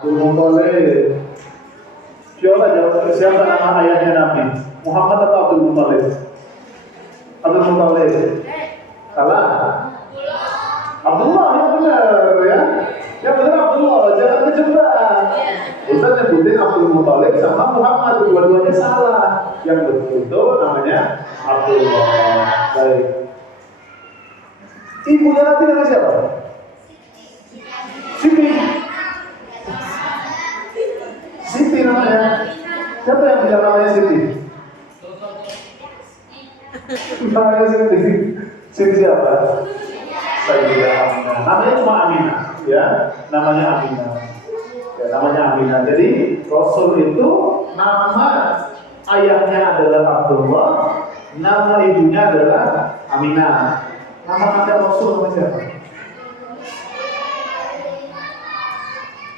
Abdul Muthalib. Siapa nama ayahnya Nabi? Muhammad atau Abdul Muthalib? Abdul Muthalib. Salah. Abdullah yang benar ya. Yang benar Abdullah, jangan kejebak. Ustaz nyebutin Abdul Muthalib sama Muhammad, dua-duanya salah. Yang betul itu namanya Abdullah. Baik. Ibunya Nabi namanya siapa? Siti. Siti namanya. Siapa yang bilang namanya Siti? Namanya Siti. Siti siapa? Sayyidah Aminah. Namanya cuma Aminah, ya. Namanya Aminah. Ya, namanya Aminah. Jadi Rasul itu nama ayahnya adalah Abdullah, nama ibunya adalah Aminah. Nama kakek Rasul namanya siapa?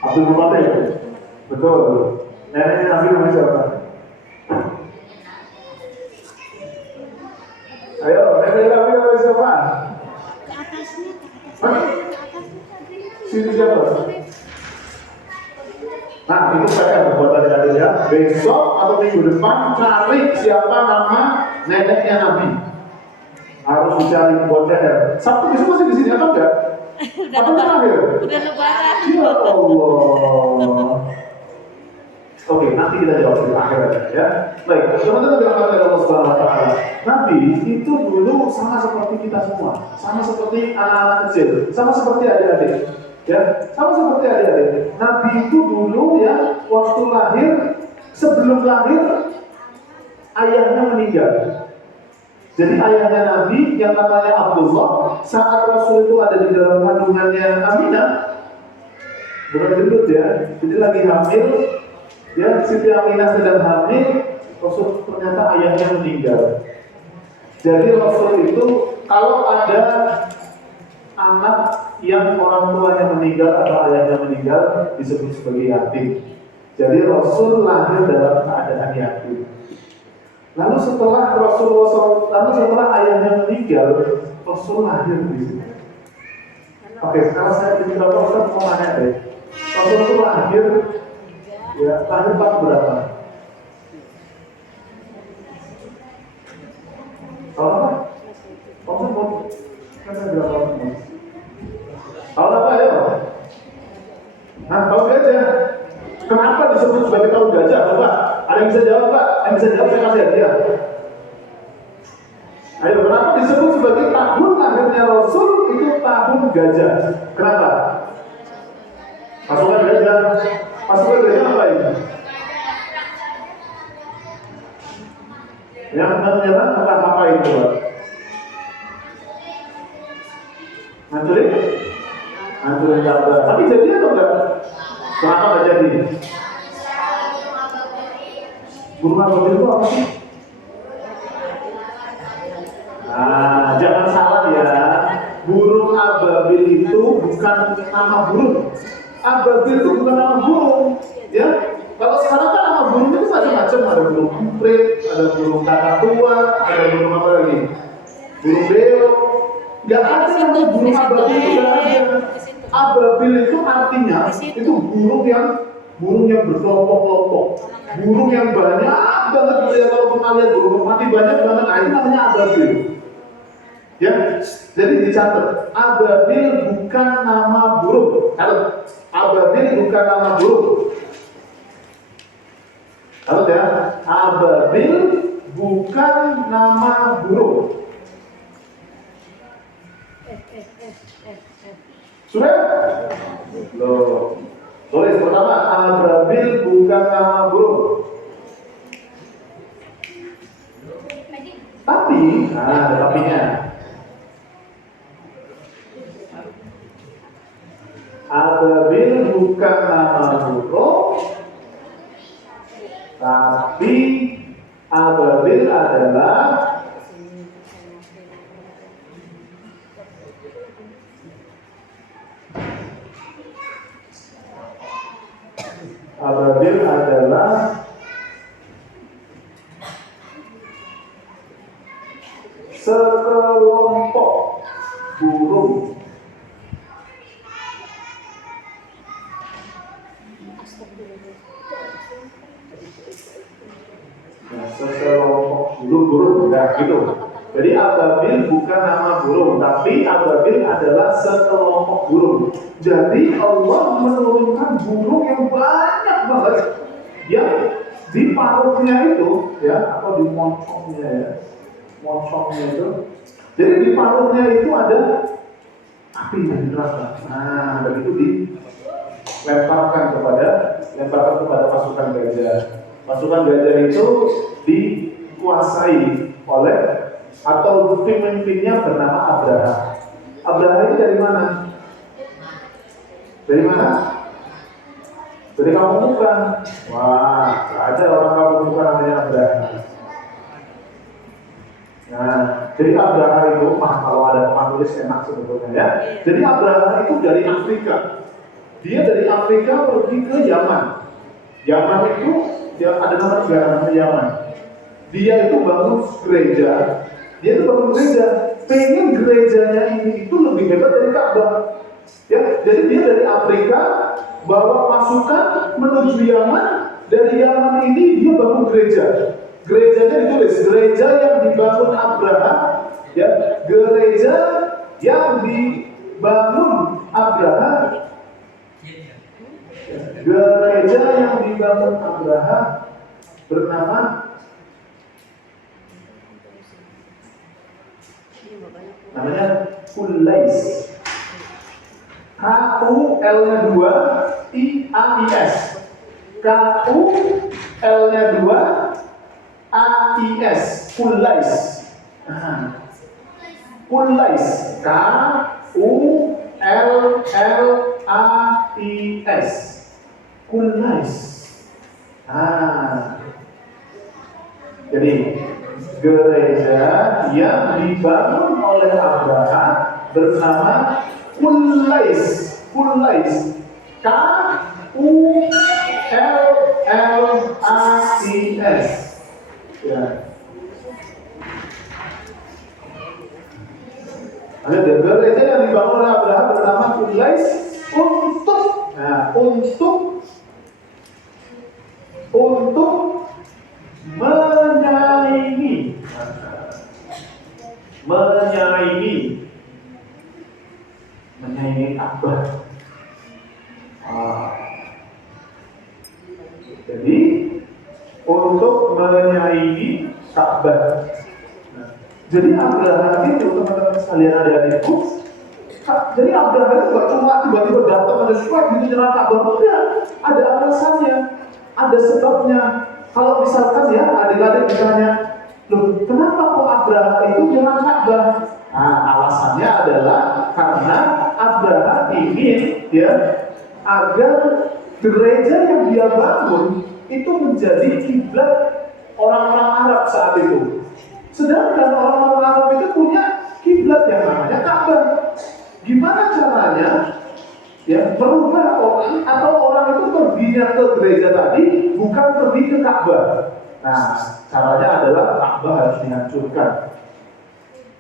Abdul Muthalib. Betul. Neneknya Nabi namanya siapa? Ayo, nenek Nabi namanya siapa? Ke atasnya. Sini siapa? Nah, itu saya buat adik-adik ya. Besok atau minggu depan cari siapa nama neneknya Nabi. Harus dicari buat saya. Sabtu besok masih di sini atau enggak? Atau terakhir? Udah lebaran. Ya Allah. Oke, nanti kita jawab di akhir ya. Baik, teman-teman dirahmati Allah Subhanahu wa taala. Nabi itu dulu sama seperti kita semua, sama seperti anak-anak kecil, sama seperti adik-adik. Ya, sama seperti adik-adik. Nabi itu dulu ya waktu lahir, sebelum lahir ayahnya meninggal. Jadi ayahnya Nabi yang namanya Abdullah saat Rasul itu ada di dalam kandungannya Aminah, bukan gendut ya, jadi lagi hamil, ya Siti Aminah sedang hamil, Rasul ternyata ayahnya meninggal. Jadi Rasul itu kalau ada anak yang orang tuanya meninggal atau ayahnya meninggal disebut sebagai yatim. Jadi Rasul lahir dalam keadaan yatim. Lalu setelah ayahnya meninggal, Rasul lahir di sini. Oke, sekarang saya minta Ustaz mau nanya deh. Rasul itu lahir tahun berapa? Tahun apa? Tahun berapa? Kan saya bilang tahun berapa? Tahun apa ya? Nah, tahun gajah. Kenapa disebut sebagai tahun gajah? Coba, ada yang bisa jawab Pak? Yang bisa jawab saya kasih hadiah. Ayo, kenapa disebut sebagai tahun lahirnya Rasul itu tahun gajah? Kenapa? Pasukan gajah. Pasukan gajah apa ini? Yang menyerang tentang apa itu Pak? Hancurin Ka'bah. Tapi jadi atau enggak? Kenapa enggak jadi? Burung ababil itu apa sih? Nah, jangan salah ya. Burung ababil itu bukan nama burung. Ababil itu bukan nama burung, ya. Kalau sekarang kan nama burung itu macam-macam. Ada burung emprit, ada burung kakatua, ada burung apa lagi? Burung beo. Gak ada namanya burung ababil itu, gak ada. Ababil itu artinya itu burung yang berkelompok-kelompok, burung yang banyak banget. Ya, kalau pernah lihat burung mati banyak banget, nah, itu namanya ababil. Ya, jadi dicatat, ababil bukan nama burung. Kalau ababil bukan nama burung. Kalau ya, ababil bukan nama burung. Sudah? Loh. Tulis pertama, ababil bukan nama burung. Tapi, nah ada tapinya. Ababil bukan nama burung, tapi ababil adalah sekelompok burung Nah, sekelompok burung enggak gitu. Jadi ababil bukan nama burung, tapi ababil adalah sekelompok burung. Jadi Allah menurunkan burung yang banyak banget yang di paruhnya itu ya, atau di moncongnya ya, moncongnya itu. Jadi di paruhnya itu ada api dari neraka. Nah, dan itu dilemparkan kepada pasukan gajah. Pasukan gajah itu dikuasai oleh atau pemimpinnya bernama Abraha. Abraha itu dari mana? Dari mana? Dari kampung bukan? Wah, ada orang kampung bukan namanya Abraha. Nah, jadi Abraha itu, kalau ada teman tulis enak sebetulnya ya. Jadi Abraha itu dari Afrika. Dia dari Afrika pergi ke Yaman. Yaman itu dia ada nama negara namanya Yaman. Dia itu bangun gereja. Dia itu bangun gereja. Pengen gerejanya ini itu lebih hebat dari Ka'bah. Ya, jadi dia dari Afrika bawa pasukan menuju Yaman. Dari Yaman ini dia bangun gereja. Gerejanya ditulis gereja yang dibangun Abraham, ya, gereja yang dibangun Abraham, gereja yang dibangun Abraham bernama namanya Kulais. K-U-L-nya 2 I-A-I-S. K-U-L-nya 2 A-I-S. Kulais. Kulais. K-U-L-L-A-I-S. Kulais. Jadi gereja yang dibangun oleh Abraham bernama Kulais. Kulais. K-U-L-L-A-I-S. Ya. Ada gereja yang dibangun oleh Abraham bernama Kulais untuk menyaingi Ka'bah. Jadi untuk menyaingi Ka'bah. Jadi Abraham itu teman-teman sekalian adik-adikku, jadi Abraham itu gak cuma tiba-tiba datang ada suat gitu nyerang Ka'bah, enggak, ada alasannya, ada sebabnya. Kalau misalkan ya adik-adik ditanya, loh kenapa kok Abraham itu nyerang Ka'bah? Nah alasannya adalah karena Abraham ingin ya agar gereja yang dia bangun itu menjadi kiblat orang-orang Arab saat itu. Sedangkan orang-orang Arab itu punya kiblat yang namanya Ka'bah. Gimana caranya ya merubah orang atau orang itu perginya ke gereja tadi bukan pergi ke Ka'bah? Nah, caranya adalah Ka'bah harus dihancurkan.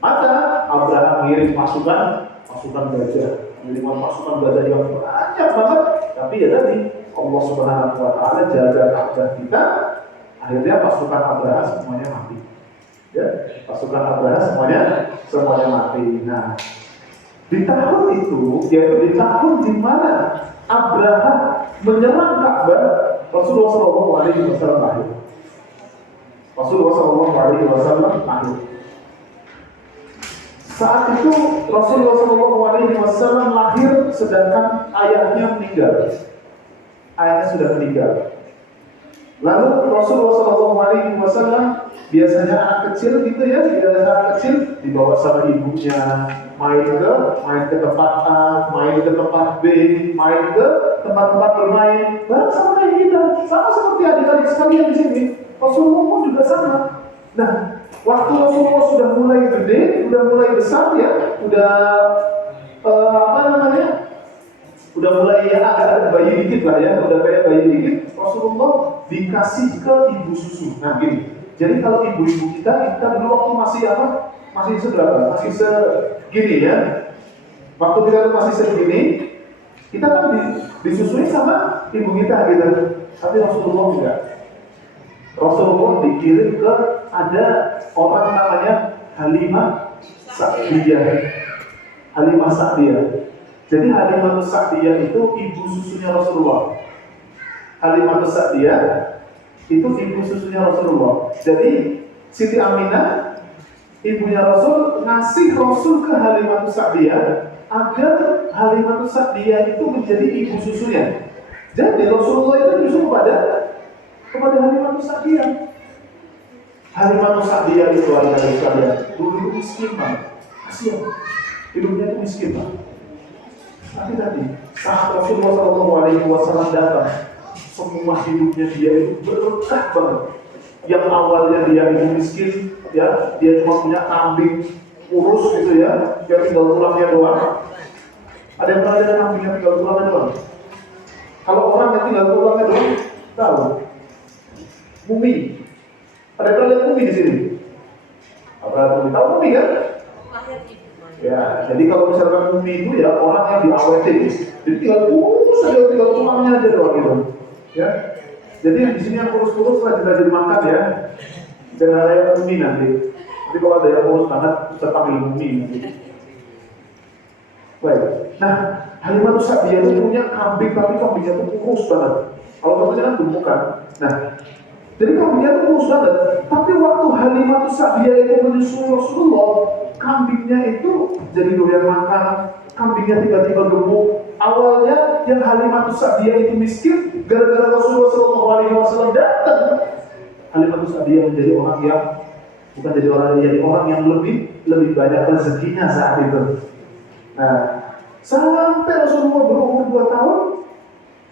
Maka Abraham mengirim pasukan gajah, pasukan gajah yang banyak banget. Tapi ya tadi Allah Subhanahu Wa Taala jaga Ka'bah kita, akhirnya pasukan Abraham semuanya mati. Ya, pasukan Abraham semuanya mati. Nah, di tahun itu, yaitu di tahun di mana Abraham menyerang Ka'bah, Rasulullah SAW lahir. Rasulullah SAW lahir. Saat itu Rasulullah SAW lahir sedangkan ayahnya meninggal. Ayahnya sudah meninggal. Lalu Rasulullah SAW biasanya anak kecil gitu ya, anak kecil dibawa sama ibunya main ke tempat A, main ke tempat B, main ke tempat-tempat bermain, bareng sama kayak kita, sama seperti adik-adik sekalian di sini. Rasulullah pun juga sama. Nah, waktu Rasulullah sudah mulai gede, sudah mulai besar ya, udah mulai ya agak bayi dikit lah ya, udah kayak bayi dikit, Rasulullah dikasih ke ibu susu. Nah gini, jadi kalau ibu-ibu kita dulu waktu masih seberapa? Masih segini ya. Waktu kita tuh masih segini, Kita kan disusui sama ibu kita gitu. Tapi Rasulullah enggak. Rasulullah dikirim ke ada orang namanya Halimah Sa'diyah. Halimah Sa'diyah. Jadi Halimah Sa'diyah itu ibu susunya Rasulullah. Halimah Sa'diyah itu ibu susunya Rasulullah. Jadi Siti Aminah, ibunya Rasul, ngasih Rasul ke Halimah Sa'diyah agar Halimah Sa'diyah itu menjadi ibu susunya. Jadi Rasulullah itu justru kepada Halimah Sa'diyah. Halimah Sa'diyah itu adalah sekalian dulu itu miskin banget, kasihan, hidupnya itu miskin banget. Tapi tadi saat Rasulullah SAW datang, semua hidupnya dia itu berkah banget. Yang awalnya dia itu miskin, ya, dia cuma punya kambing kurus gitu ya, dia tinggal tulangnya doang. Ada yang pernah lihat kambing yang tinggal tulangnya doang? Kalau orang yang tinggal tulangnya doang, tahu? Mumi. Ada yang pernah lihat mumi di sini? Apa mumi? Tahu mumi kan? Ya, jadi kalau misalkan mumi itu ya orang yang diawetin, jadi tinggal kurus aja, tinggal tulangnya aja doang gitu, ya. Jadi yang di sini yang kurus-kurus lah tidak dimakan ya, jangan ada yang mumi nanti. Jadi kalau ada yang kurus banget, bisa panggil mumi nanti. Baik, nah Halimah Sa'diyah itu punya kambing, tapi kambingnya itu kurus banget. Kalau kambingnya kan gemukan. Nah, jadi kambingnya itu kurus banget. Tapi waktu Halimah Sa'diyah itu menyusul Rasulullah, kambingnya itu jadi doyan makan, kambingnya tiba-tiba gemuk. Awalnya yang Halimah Sa'diyah itu miskin, gara-gara Rasulullah SAW datang, Halimah Sa'diyah menjadi orang yang yang lebih banyak rezekinya saat itu. Nah, sampai Rasulullah berumur 2 tahun,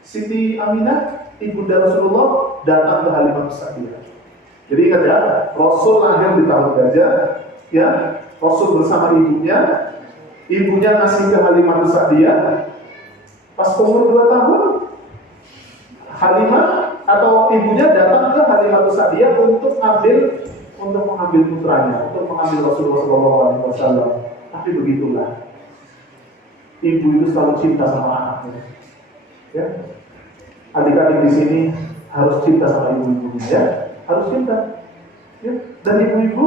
Siti Aminah, ibunda Rasulullah, datang ke Halimah Sa'diyah. Jadi ingat ya, Rasul lahir di tahun gajah, ya, Rasul bersama ibunya ngasih ke Halimah Sa'diyah. Pas umur 2 tahun, Halimah atau ibunya datang ke Halimah Sa'diyah untuk mengambil putranya, untuk mengambil Rasulullah SAW. Tapi begitulah, ibu itu selalu cinta sama anaknya. Ya, adik-adik di sini harus cinta sama ibu-ibunya, ya, harus cinta. Ya, dan ibu-ibu,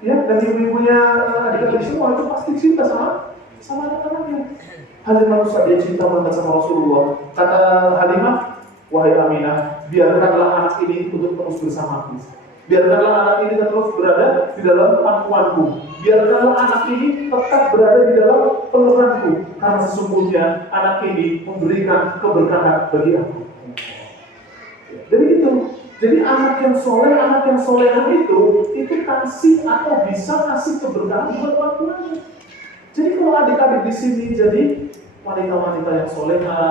ya, dan ibu-ibunya adik-adik semua itu pasti cinta sama anak-anaknya. Halimah Sa'diyah cinta banget sama Rasulullah. Kata Halimah, wahai Aminah, biarkanlah anak ini untuk terus bersamaku. Biarkanlah anak ini terus berada di dalam pangkuanku. Biarkanlah anak ini tetap berada di dalam pelukanku. Karena sesungguhnya anak ini memberikan keberkahan bagi aku. Jadi itu. Jadi anak yang solehan itu kasih atau bisa kasih keberkahan buat orang tuanya. Jadi kalau adik-adik di sini jadi wanita-wanita yang soleha,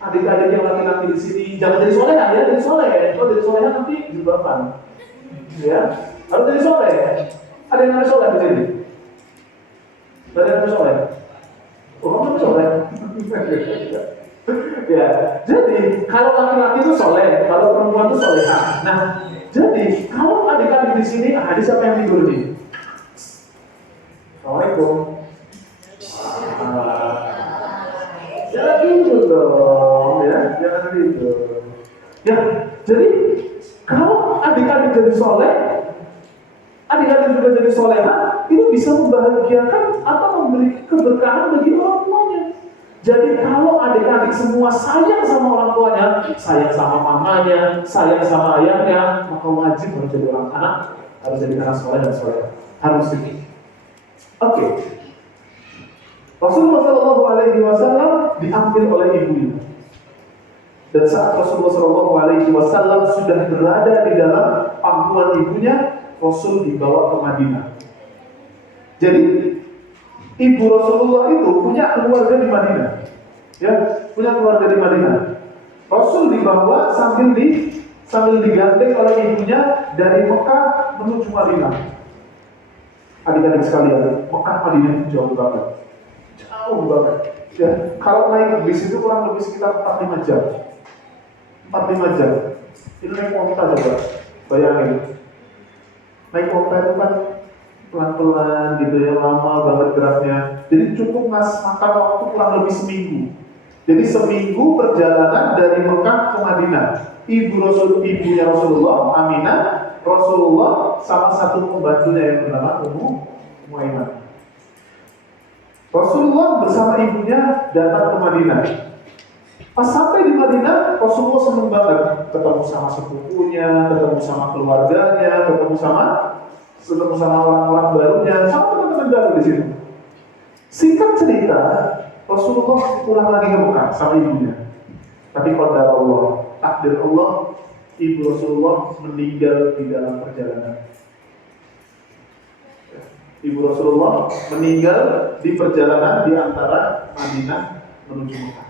adik-adik yang laki-laki di sini jangan jadi soleha ya, jadi soleh. Kalau jadi soleha nanti jilbaban, ya, harus jadi soleh. Ada yang namanya soleh di sini? Ada yang namanya soleh? Oh, kamu soleh? Ya, jadi kalau laki-laki itu soleh, kalau perempuan itu soleha. Nah, jadi kalau adik-adik di sini, ada siapa yang tidur nih? Assalamualaikum. Jangan tidur dong, ya, jangan tidur. Ya, jadi kalau adik-adik jadi soleh, adik-adik juga jadi soleha, itu bisa membahagiakan atau memberi keberkahan bagi orang tuanya. Jadi kalau adik-adik semua sayang sama orang tuanya, sayang sama mamanya, sayang sama ayahnya, maka wajib harus jadi orang anak, harus jadi anak soleh dan soleha, harus begitu. Oke. Rasulullah SAW diambil oleh ibunya. Dan saat Rasulullah SAW sudah berada di dalam pangkuan ibunya, Rasul dibawa ke Madinah. Jadi ibu Rasulullah itu punya keluarga di Madinah. Ya, punya keluarga di Madinah. Rasul dibawa sambil digandeng oleh ibunya dari Mekah menuju Madinah. Adik-adik sekalian, Mekah Madinah itu jauh banget. Jauh banget. Ya, kalau naik bis itu kurang lebih sekitar 4-5 jam. 4-5 jam. Itu naik onta coba. Bayangin. Naik onta itu kan pelan-pelan gitu ya, lama banget geraknya. Jadi cukup makan waktu kurang lebih seminggu. Jadi seminggu perjalanan dari Mekah ke Madinah. Ibunya Rasulullah, Aminah, Rasulullah sama satu pembantunya yang bernama Ummu Aiman. Rasulullah bersama ibunya datang ke Madinah. Pas sampai di Madinah, Rasulullah senang banget ketemu sama sepupunya, ketemu sama keluarganya, ketemu sama orang-orang barunya, sama teman-teman baru di sini. Singkat cerita, Rasulullah pulang lagi ke Mekah sama ibunya. Tapi qadar Allah, takdir Allah, ibu Rasulullah meninggal di dalam perjalanan. Ibu Rasulullah meninggal di perjalanan di antara Madinah menuju Mekah.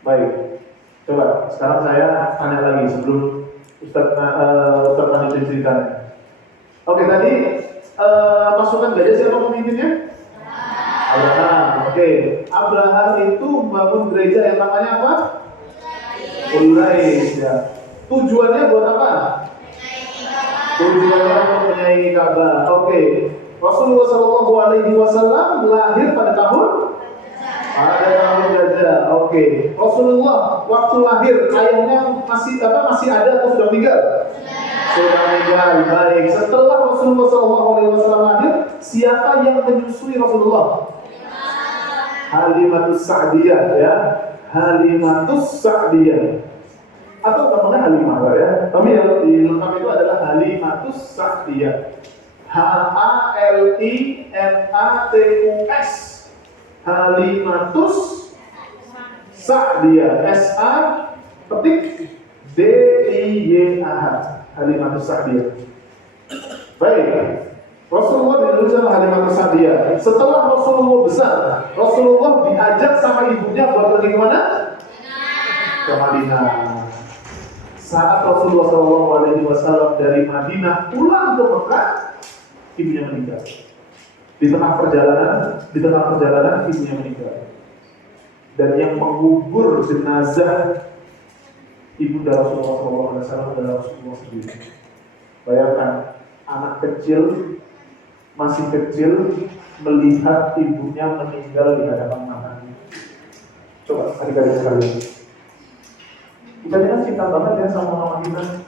Baik, coba sekarang saya tanya lagi sebelum Ustaz lanjutin ceritanya. Oke, tadi pasukan gajah siapa pemimpinnya? Abraham. Oke, Abraham itu membangun gereja yang namanya apa? Quraisy. Ya. Tujuannya buat apa? Tujuannya untuk menyaingi Ka'bah. Oke. Rasulullah SAW lahir pada tahun gajah. Oke. Rasulullah waktu lahir ayahnya masih ada atau sudah meninggal? Sudah meninggal. Baik. Setelah Rasulullah SAW lahir, siapa yang menyusui Rasulullah? Halimatus Sa'diyah, ya. Halimatus Sa'diyah. Atau namanya Halimah, ya. Tapi yang lengkap itu adalah Halimatus Sa'diyah. Halimatus Halimatus Sa'diyah. SA petik DIYAH. Halimatus Sa'diyah. Baik. Rasulullah ditulis sama Halimatus Sa'diyah. Setelah Rasulullah besar, Rasulullah diajak sama ibunya buat pergi kemana? Ke Madinah. Saat Rasulullah SAW dari Madinah pulang ke Mekah, ibunya meninggal. Di tengah perjalanan ibunya meninggal. Dan yang mengubur jenazah ibunda Rasulullah SAW adalah Rasulullah sendiri. Bayangkan, anak kecil, masih kecil, melihat ibunya meninggal di hadapan matanya. Coba adik-adik sekalian, kita kan cinta banget ya sama mama kita.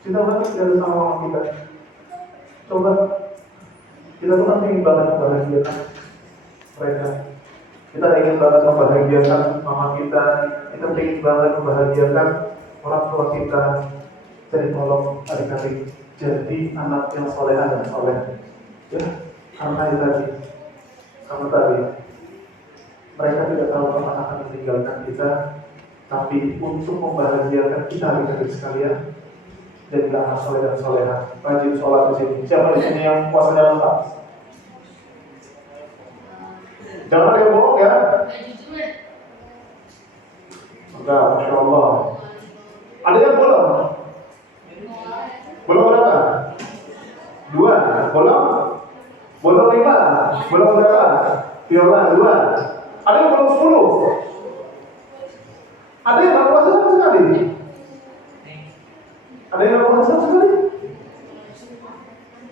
Cinta banget ya sama mama kita. Coba, kita tuh kan ingin banget membahagiakan mereka. Kita ingin banget membahagiakan mama kita. Kita ingin banget membahagiakan orang tua kita. Jadi tolong adik-adik, jadi anak yang soleha dan soleh. Ya, karena tadi mereka tidak tahu kapan akan meninggalkan kita, tapi untuk membahagiakan kita adik-adik sekalian, jadilah anak soleh dan soleha, rajin sholat di sini. Siapa di sini yang puasanya lengkap? Jangan ada yang bohong ya. Enggak, Masya Allah. Ada yang bolong? Bolong berapa? 2. Bolong 5. Bolong berapa? Viola 2. Ada yang bolong 10. Ada yang nggak puasa sama sekali? Ada yang nggak puasa sama sekali?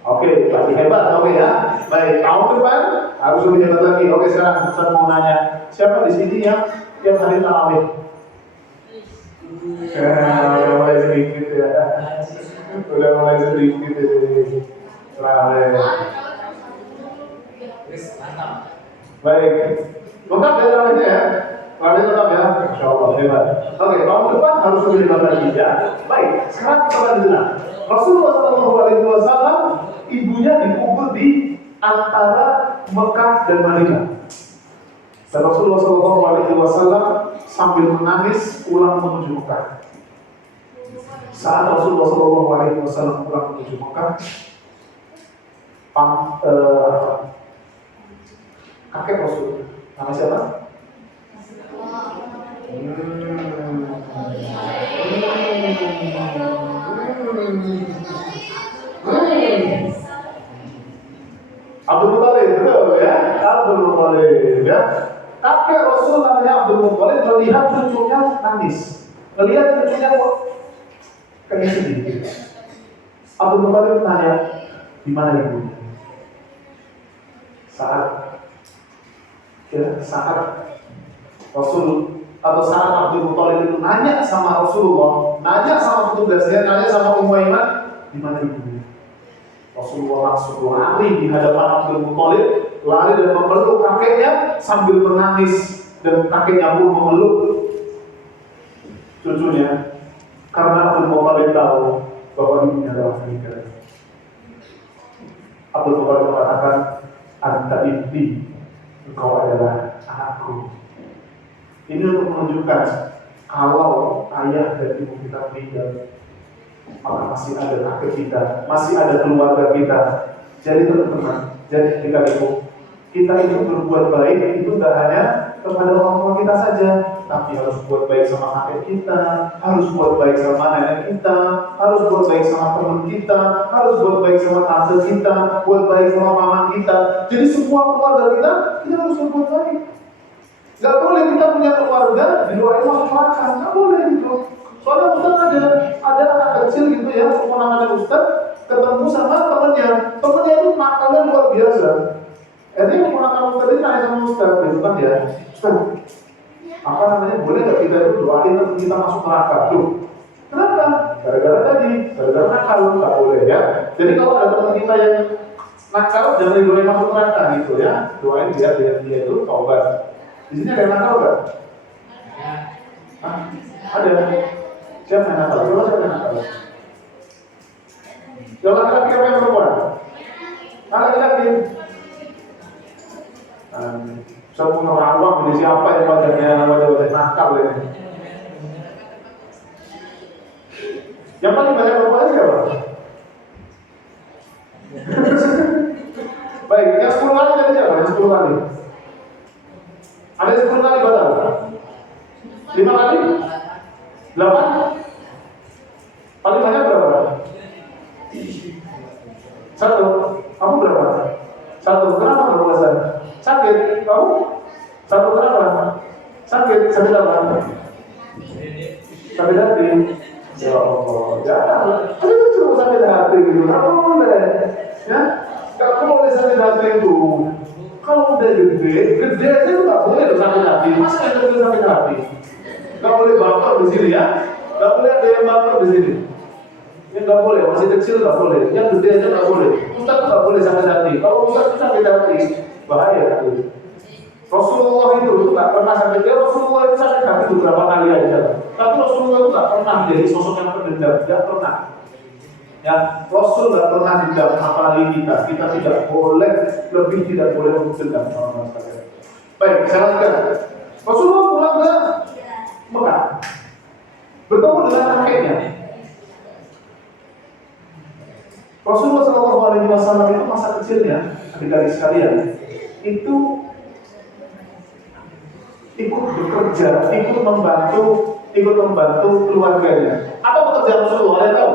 Oke, lagi hebat, oke ya. Baik, tahun depan harus lebih hebat lagi. Oke, sekarang saya mau nanya, siapa di sini yang tiap hari tarawih? Udah mulai sedikit ya. Udah mulai sedikit ini. Tarawih. Baik, lengkap ya tarawihnya ya. Tarawih lengkap ya. Masya Allah, hebat. Oke, tahun depan harus lebih hebat lagi ya. Baik, sekarang kita lanjutkan. Rasulullah SAW ibunya dikubur di antara Mekah dan Madinah. Dan Rasulullah SAW sambil menangis pulang menuju Mekah. Saat Rasulullah SAW pulang menuju Mekah, kakek Rasul, nama siapa? Abdul Muthalib, betul ya? Abdul Muthalib ya. Kakek Rasul namanya Abdul Muthalib melihat cucunya nangis. Melihat cucunya kayak sedih. Abdul Muthalib tanya, di mana ibunya? Saat Rasul atau saat Abdul Muthalib itu nanya sama Rasulullah, nanya sama petugasnya, nanya sama Ummu Aiman, di mana ibunya? Rasulullah langsung lari di hadapan Abdul Muthalib, lari dan memeluk kakeknya sambil menangis, dan kakeknya pun memeluk cucunya, karena Abdul Muthalib tahu bahwa ibunya adalah meninggal. Abdul Muthalib mengatakan, anta ibni, engkau adalah anakku. Ini untuk menunjukkan kalau ayah dan ibu kita meninggal, maka masih ada kakek kita, masih ada keluarga kita. Jadi teman-teman, jadi ketika kita itu berbuat baik itu tidak hanya kepada orang tua kita saja, tapi harus buat baik sama kakek kita, harus buat baik sama nenek kita, harus buat baik sama teman kita, harus buat baik sama tante kita, buat baik sama mama kita. Jadi semua keluarga kita harus berbuat baik. Gak boleh kita punya keluarga didoain masuk neraka, gak boleh gitu. Soalnya Ustaz ada anak kecil gitu ya, keponakan Ustaz ketemu sama temennya itu nakalnya luar biasa. Ini keponakan Ustaz ini nanya sama Ustaz gitu kan ya, Ustaz, apa namanya, boleh gak kita itu doain teman kita masuk neraka? Tuh, kenapa? Gara-gara tadi, gara-gara nakal, gak boleh ya. Jadi kalau ada teman kita yang nakal, jangan didoain masuk neraka gitu ya. Doain dia itu taubat. Di sini ada yang nakal gak? Ada. Siapa yang nakal? Siapa yang nakal? Yang laki-laki apa yang perempuan? Laki-laki. Saya punya rawang ini siapa yang wajah nakal ini? Yang paling banyak perempuan siapa? Baik, yang 10 kali dari siapa? Yang 10 kali? Ada 10 kali batal? 5 kali? 8? Paling banyak berapa? 1. Kamu berapa? 1. Kenapa nggak puasa? Sakit? Kamu? 1 kenapa? Sakit? Sakit apa? Sakit hati? Ya Allah, jangan. Ada cuma sakit hati gitu, nggak boleh. Ya, nggak boleh sakit hati itu. Kalau udah gede aja itu nggak boleh loh sakit hati. Masa yang boleh sakit hati? Nggak boleh baper di sini ya. Nggak boleh ada yang baper di sini. Ini nggak boleh, masih kecil nggak boleh. Yang gede aja nggak boleh. Ustaz nggak boleh sakit hati. Kalau Ustaz itu sakit hati, bahaya. Rasulullah itu nggak pernah sakit hati. Rasulullah itu sakit hati beberapa kali aja. Tapi Rasulullah itu nggak pernah jadi sosok yang pendendam. Nggak pernah. Ya, Rasul nggak pernah dendam, apalagi kita tidak boleh, lebih tidak boleh dendam sama sekali. Baik, saya lanjutkan. Rasulullah pulang ke Mekah, bertemu dengan kakeknya. Rasulullah SAW itu masa kecilnya, adik-adik sekalian, itu ikut bekerja, ikut membantu keluarganya. Apa pekerjaan Rasulullah? Ada yang tahu?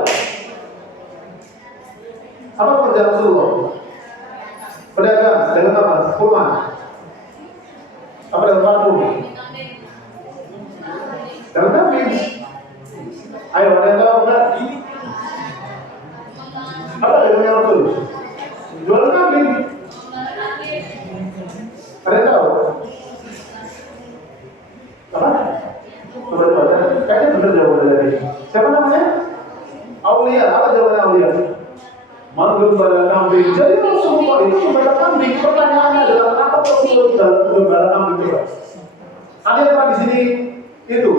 Apa pekerjaan Rasulullah? Pedagang apa? Kurma. Apa dagang parfum? Dagang kambing. Ayo, ada yang tahu enggak? Apa dagangnya Rasul? Jual kambing. Ada yang tahu? Apa? Coba. Kayaknya benar jawabannya tadi. Siapa namanya? Aulia. Apa jawabannya Aulia? Menggembala kambing. Jadi Rasulullah itu menggembala kambing. Pertanyaannya adalah kenapa Rasulullah menggembala kambing coba? Ada yang pernah di sini itu?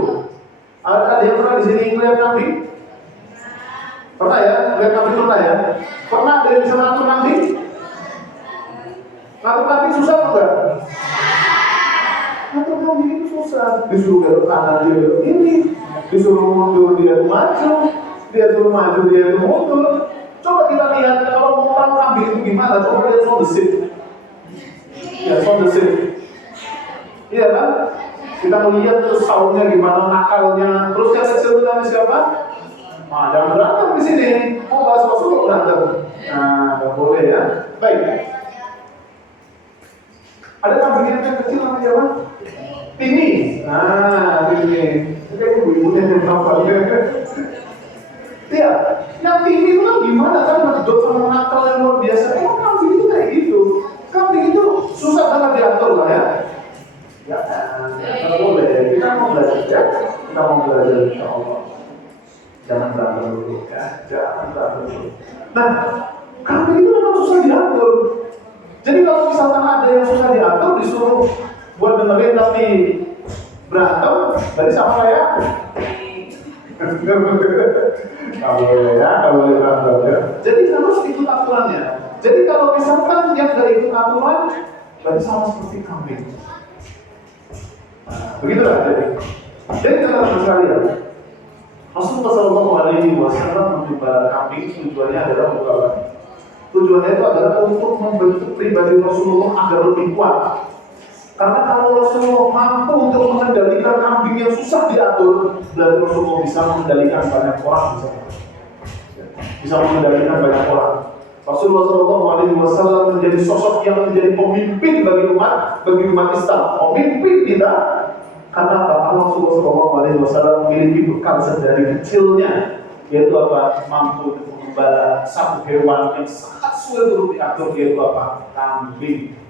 Ada yang pernah di sini melihat kambing? Pernah ya? Melihat kambing pernah ya? Pernah ada yang bisa ngatur kambing? Ngatur kambing susah enggak? Ngatur kambing itu susah. Disuruh belok kanan dia belok kiri, disuruh mundur dia maju, dia suruh maju dia mundur. Coba kita lihat kalau mau kambing itu gimana, coba lihat sound the seat. Ya, sound the seat. Iya kan? Kita melihat terus soundnya gimana, nakalnya. Terus yang kecil itu namanya siapa? Nah, jangan berantem di sini. Mau bahas Rasul berantem. Nah, nggak boleh ya. Baik. Ada kambing yang kecil namanya siapa? Tini. Nah, Tini. Kayak ibu-ibunya yang tahu. Iya, yang tinggi itu kan gimana kan ngedot sama nakal yang luar biasa. Emang kambing itu kayak gitu. Kambing itu susah banget diatur lah ya. Ya, nggak boleh. Kita mau belajar ya. Kita mau belajar insya Allah. Jangan berantem dulu ya. Jangan berantem dulu. Nah, kambing itu memang susah diatur. Jadi kalau misalkan ada yang susah diatur, disuruh buat dengerin tapi berantem, berarti sama kayak nggak boleh ya, nggak boleh berantem ya. Jadi harus ikut aturannya. Jadi kalau misalkan dia nggak ikut aturan, berarti sama seperti kambing. Nah, begitulah jadi. Jadi teman-teman sekalian, Rasulullah SAW menyembelih kambing tujuannya adalah untuk apa? Tujuannya itu adalah untuk membentuk pribadi Rasulullah agar lebih kuat. Karena kalau Rasulullah mampu untuk mengendalikan kambing yang susah diatur, berarti Rasulullah bisa mengendalikan banyak orang, bisa mengendalikan banyak orang. Rasulullah SAW menjadi sosok yang menjadi pemimpin bagi umat Islam, pemimpin kita. Karena Rasulullah SAW memiliki bekal sedari kecilnya, yaitu apa? Mampu untuk mengembala satu hewan yang sangat sulit untuk diatur, yaitu apa? Kambing.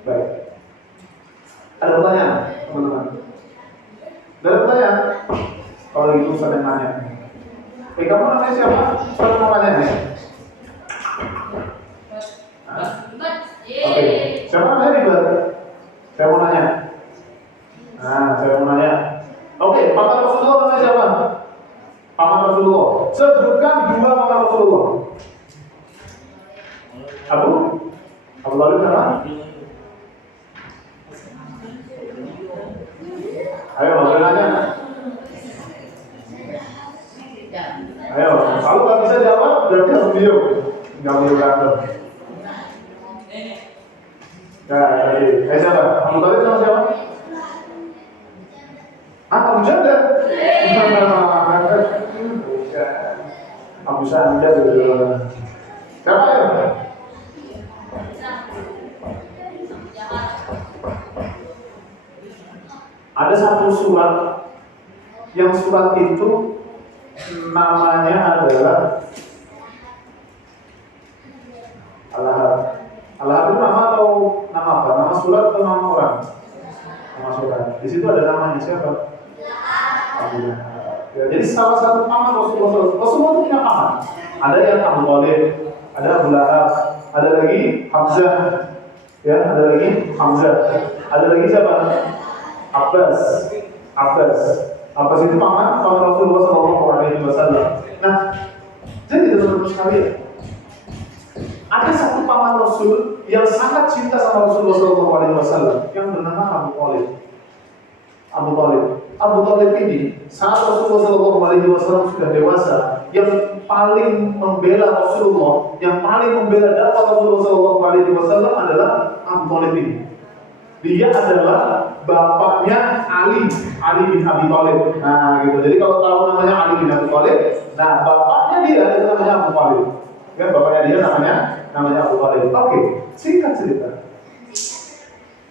Baik. Ada pertanyaan, teman-teman? Ada pertanyaan? Kalau gitu saya nanya. Kamu namanya siapa? Siapa namanya? Oke. Siapa namanya Ribat? Saya mau nanya. Saya mau nanya. Oke, paman Rasulullah namanya siapa? Paman Rasulullah. Sebutkan dua paman Rasulullah. Abu Talib siapa? Ayo, boleh nanya. Ayo, kalau nggak bisa jawab, berarti harus diam. Nggak boleh berantem. Nah, tadi, siapa? Abu Talib sama siapa? Abu Jandal. Abu Jandal dulu. Siapa ya? Ada satu surat yang surat itu namanya adalah Al-Ahab. Al-Ahab itu nama atau nama apa? Nama surat atau nama orang? Nama surat. Di situ ada namanya siapa? Ya, jadi salah satu paman Rasulullah itu punya paman. Ada yang Abu Talib, ada Abu Lahab, ada lagi Hamzah, ya, ada lagi Hamzah, ada lagi siapa? Abbas itu paman Rasulullah SAW. Nah, jadi teman-teman sekalian, ada satu paman Rasul yang sangat cinta sama Rasulullah SAW yang bernama Abu Talib ini saat Rasulullah SAW sudah dewasa, yang paling membela Rasulullah, yang paling membela dakwah Rasulullah SAW adalah Abu Talib ini. Dia adalah bapaknya Ali bin Abi Thalib. Nah, gitu. Jadi kalau tahu namanya Ali bin Abi Thalib, nah bapaknya dia itu namanya Abu Talib. Kan bapaknya dia namanya Abu Talib. Oke, singkat cerita.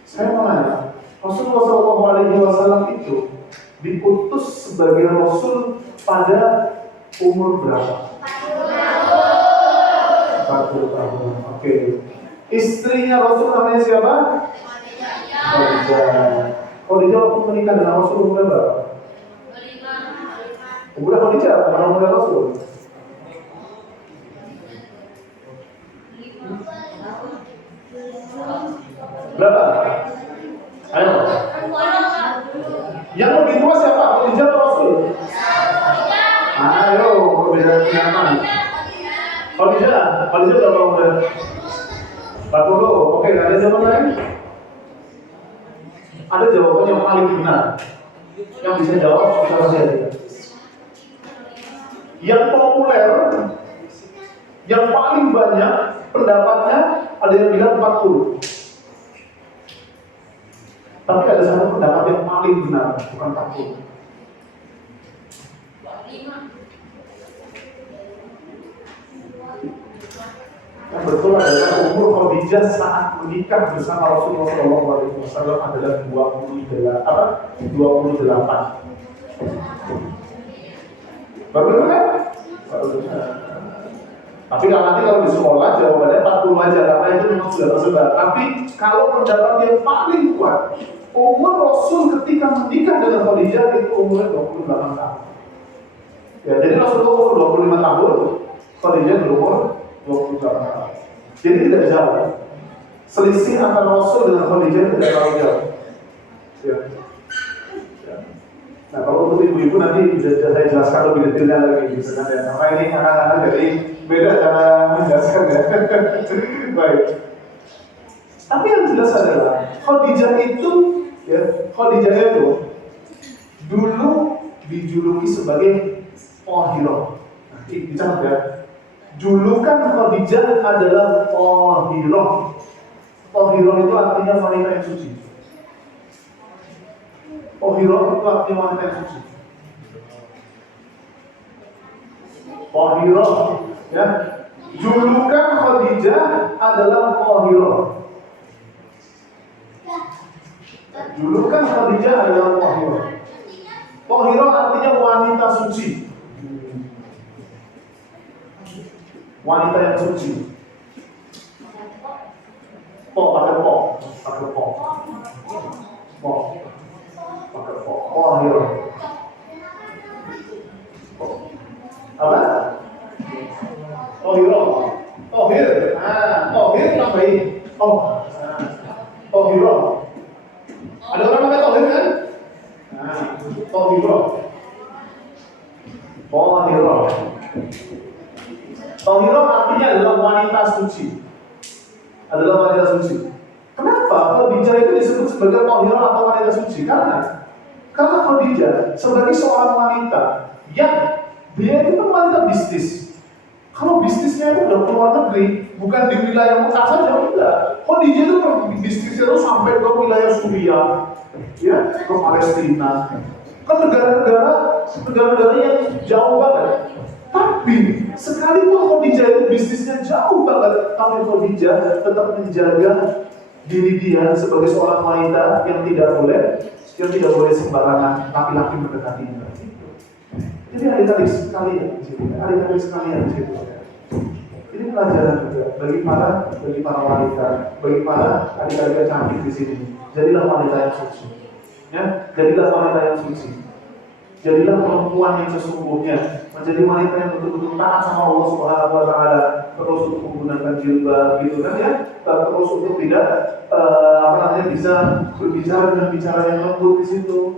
Saya mau nanya, Rasulullah SAW itu diutus sebagai Rasul pada umur berapa? 40 tahun. Oke. Istrinya Rasul namanya siapa? Khadijah waktu menikah dengan Rasul umur berapa? Umur Khadijah atau umur Rasul? Berapa? Ayo. Yang lebih tua siapa? Khadijah atau Rasul? Ayo, perbedaan kenapa? Khadijah berapa umur? 40. Oke, ada jawaban lain? Ada jawaban yang paling benar. Yang bisa jawab bisa saja. Yang populer, yang paling banyak pendapatnya ada yang bilang 40. Tapi ada satu pendapat yang paling benar, bukan 40. Yang betul adalah umur Khadijah saat menikah bersama Rasulullah SAW adalah 28. Baru dengar? Baru dengar. Tapi pastikan nanti kalau di sekolah jawabannya 40 aja karena itu memang sudah tersebar. Tapi kalau pendapat yang paling kuat, umur Rasul ketika menikah dengan Khadijah itu umurnya 28 tahun. Ya, jadi Rasulullah umur 25 tahun, Khadijah berumur 28 tahun. Jadi tidak jauh. Selisih antara Rasul dengan Khadijah tidak terlalu jauh. Ya. Nah, kalau untuk ibu-ibu nanti bisa saya jelaskan lebih detailnya lagi misalkan ya. Karena ini anak-anak jadi beda cara menjelaskan ya. Baik. Tapi yang jelas adalah Khadijah itu dulu dijuluki sebagai Thahirah. Nanti dicatat ya. Julukan Khadijah adalah Thahirah. Thahirah itu artinya wanita yang suci. Thahirah itu artinya wanita yang suci. Thahirah, ya. Julukan Khadijah adalah Thahirah. Julukan Khadijah adalah Thahirah. Thahirah artinya wanita suci. Wanita yang suci. Pakai po. Thahirah. Apa? Thahirah. Thahir. Thahir tambahin. Thahirah. Ada orang pakai thahir kan? Thahirah. Thahirah artinya adalah wanita suci. Kenapa Khadijah itu disebut sebagai Thahirah atau wanita suci? Karena Khadijah sebagai seorang wanita yang dia itu kan wanita bisnis. Kalau bisnisnya itu udah keluar negeri, bukan di wilayah Mekah saja, enggak. Khadijah itu bisnisnya itu sampai ke wilayah Suriah, ya, ke Palestina, ke negara-negara yang jauh banget. Tapi sekalipun Khadijah itu bisnisnya jauh banget, tapi Khadijah tetap menjaga diri dia sebagai seorang wanita yang tidak boleh sembarangan laki-laki mendekatinya. Jadi adik-adik sekalian, ini pelajaran juga bagi para wanita, bagi para adik-adik yang cantik di sini. Jadilah wanita yang suci, ya, jadilah wanita yang suci. Jadilah perempuan yang sesungguhnya, menjadi wanita yang betul-betul taat sama Allah Subhanahu wa taala, terus untuk menggunakan jilbab gitu kan ya, terus untuk tidak bisa berbicara dengan bicara yang lembut di situ.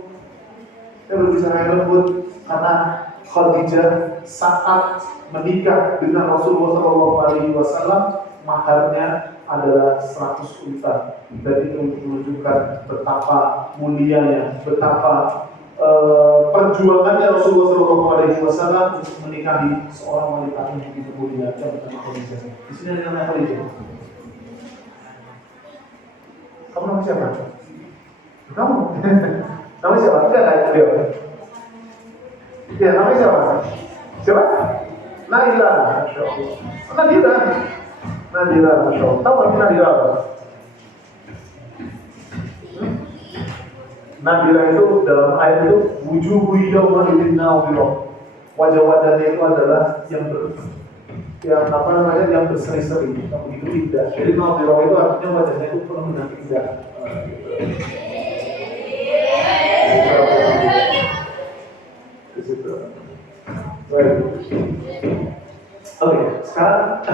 Berbicara yang lembut karena Khadijah saat menikah dengan Rasulullah SAW, maharnya adalah 100 unta. Dan itu menunjukkan betapa mulianya, betapa perjuangannya Rasulullah SAW untuk menikahi seorang wanita yang begitu mulia yang bernama Khadijah. Di sini ada nama Khadijah. Kamu nama siapa? Kamu? Nama siapa? Tidak ada dia. Ya, namanya siapa? Siapa? Nadira. Nadira, Masya Allah. Tahu nggak Nadira apa? Nadira itu dalam ayat itu wujuhu yawma idzin nadhirah. Wajah-wajahnya itu adalah yang berseri-seri, yang begitu indah. Jadi nadhirah itu artinya wajahnya itu penuh dengan keindahan. Oke, sekarang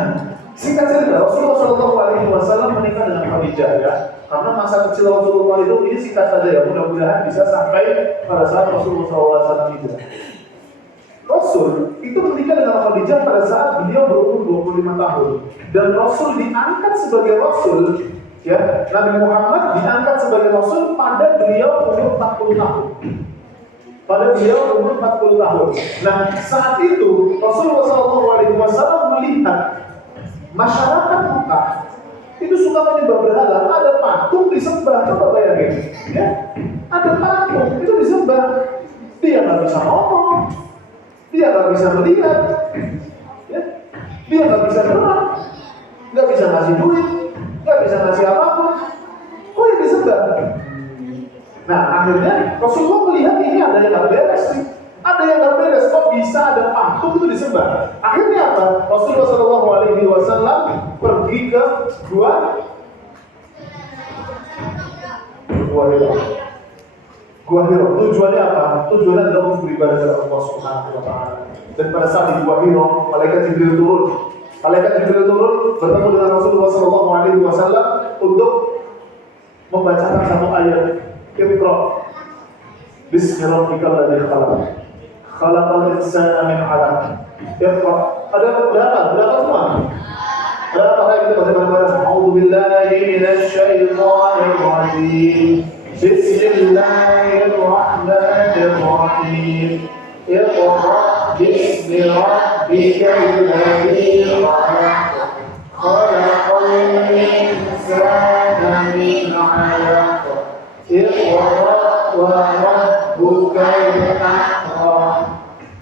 singkat cerita Rasulullah SAW menikah dengan Khadijah ya. Karena masa kecil Rasulullah itu ini singkat saja ya. Mudah-mudahan bisa sampai pada saat Rasulullah SAW hijrah. Rasul itu menikah dengan Khadijah pada saat beliau berumur 25 tahun. Dan Rasul diangkat sebagai Rasul, ya, Nabi Muhammad diangkat sebagai Rasul pada beliau umur 40 tahun. Nah, saat itu Rasulullah SAW melihat masyarakat Mekah itu suka menyembah berhala. Ada patung disembah, coba bayangin, ya? Ada patung itu disembah. Dia nggak bisa ngomong, dia nggak bisa melihat, ya? Dia nggak bisa gerak, nggak bisa ngasih duit, nggak bisa ngasih apapun. Kok yang disembah? Nah, akhirnya Rasulullah melihat ini ada yang nggak beres nih. Ada yang nggak beres, kok bisa bisa ada patung itu disembah. Akhirnya apa? Rasulullah SAW pergi ke Gua Hira. Gua Hira. Tujuannya apa? Tujuannya adalah untuk beribadah kepada Allah Subhanahu wa taala. Dan pada saat di Gua Hira, malaikat Jibril turun. Malaikat Jibril turun bertemu dengan Rasulullah SAW untuk membacakan satu ayat. Iqra. Bismillahirrahmanirrahim. Khalaqal insana min 'alaq. Iqra. Ada berapa semua? Berapa ayat kita baca bareng-bareng? A'udzubillahi minasyaitonir rajim. Bismillahirrahmanirrahim. Iqra bismi rabbikal ladzi khalaq. Khalaqal insana min 'alaq. Iqra wa rabbukal akram.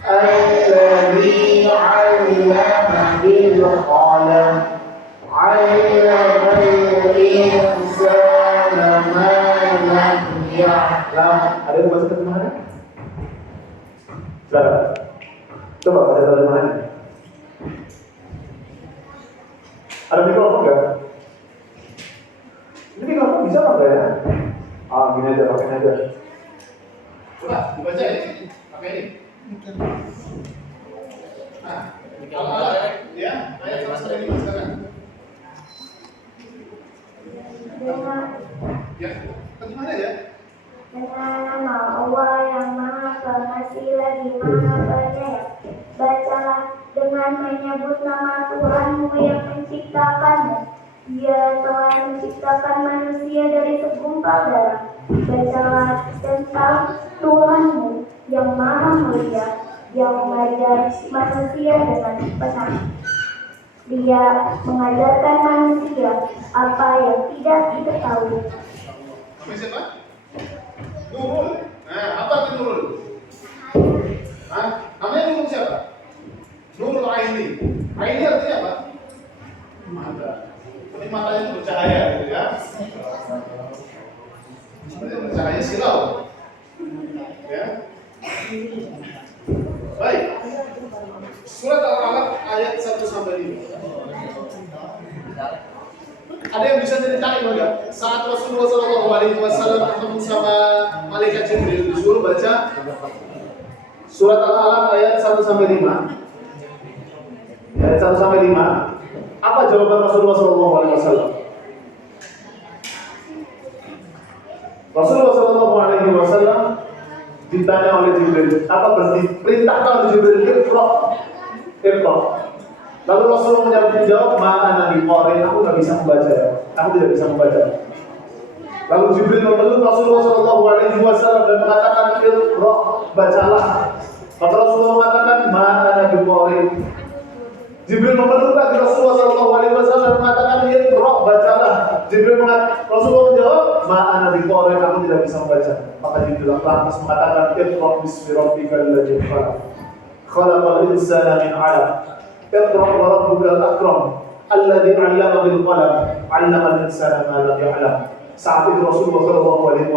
Alladzi 'allama bil qalam. 'allamal insana ma lam ya'lam. Ada yang baca terjemahannya? Silakan. Coba baca terjemahannya. Ada mikrofon nggak? Ini mikrofon bisa nggak ya? Gini aja, pakai aja. Coba dibaca ya, pakai ini. Nah, ya, ayat 105 sekarang. Ya, terjemahan aja. Dengan nama Allah yang Maha Pengasih lagi Maha Penyayang. Bacalah dengan menyebut nama Tuhanmu yang menciptakanmu. Dia telah menciptakan manusia dari segumpal darah. Bacalah tentang Tuhanmu yang Maha Mulia, yang mengajar manusia dengan benar. Dia mengajarkan manusia apa yang tidak diketahui. Nama siapa? Nurul. Nah, apa itu Nurul? Namanya Nurul siapa? Nurul Aini. Aini artinya apa? Mata. Jadi matanya itu bercahaya, gitu ya. Sebenarnya bercahaya silau. Ya. Baik. Surat Al-Alaq ayat 1-5. Ada yang bisa ceritain enggak? Saat Rasulullah SAW ketemu sama malaikat Jibril, disuruh baca surat Al-Alaq ayat 1-5. Ayat 1-5. Apa jawaban Rasulullah SAW? Rasulullah SAW ditanya oleh Jibril, apa berarti perintahkan oleh Jibril Iqra. Lalu Rasulullah menjawab, "Ma'ana nabi qari, aku nggak bisa membaca ya. Aku tidak bisa membaca." Lalu Jibril memeluk Rasulullah SAW dan mengatakan, "Iqra, bacalah." Maka Rasulullah mengatakan, "Ma'ana nabi qari." Jibril memeluk lagi Rasulullah SAW dan mengatakan, "Iqra, bacalah." Rasulullah menjawab, "Ma'ana nabi qari, aku tidak bisa membaca." Maka Jibril lantas mengatakan, "Iqra bismi rabbikal ladzi khalaq. Khalaqal insana min 'alaq. Iqra wa rabbukal akram. Alladzi 'allama bil qalam. 'allamal insana ma lam ya'lam." Saat itu Rasulullah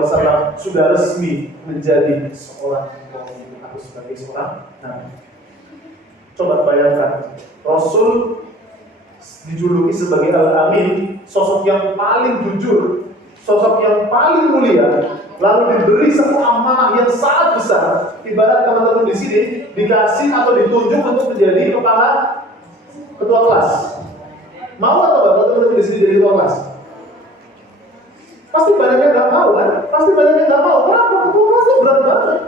SAW sudah resmi menjadi seorang nabi atau sebagai seorang nabi. Coba bayangkan, Rasul dijuluki sebagai Al-Amin, sosok yang paling jujur, sosok yang paling mulia, lalu diberi satu amanah yang sangat besar. Ibarat teman-teman di sini dikasih atau ditunjuk untuk menjadi ketua kelas. Mau atau enggak teman-teman di sini jadi ketua kelas? Pasti banyak yang nggak mau kan? Pasti banyak yang nggak mau. Kenapa? Ketua kelasnya berat banget.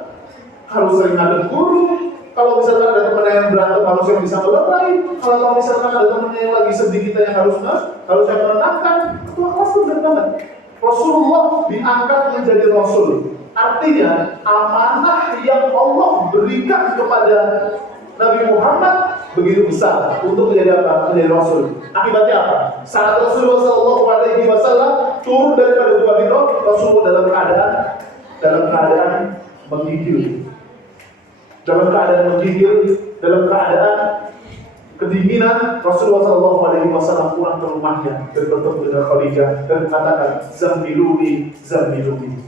Harus sering ngadep guru. Kalau misalkan ada teman yang berantem, harus yang bisa melerai. Kalau misalkan ada teman yang lagi sedih, kita yang harus yang menenangkan. Ketua kelas itu berat banget. Rasulullah diangkat menjadi Rasul. Artinya amanah yang Allah berikan kepada Nabi Muhammad begitu besar untuk menjadi apa? Menjadi Rasul. Akibatnya apa? Saat Rasulullah SAW turun daripada Gua Hira, Rasulullah dalam keadaan menggigil. Dalam keadaan kedinginan, Rasulullah SAW pulang ke rumahnya dan bertemu dengan Khadijah dan mengatakan, "Zammiluni, zammiluni."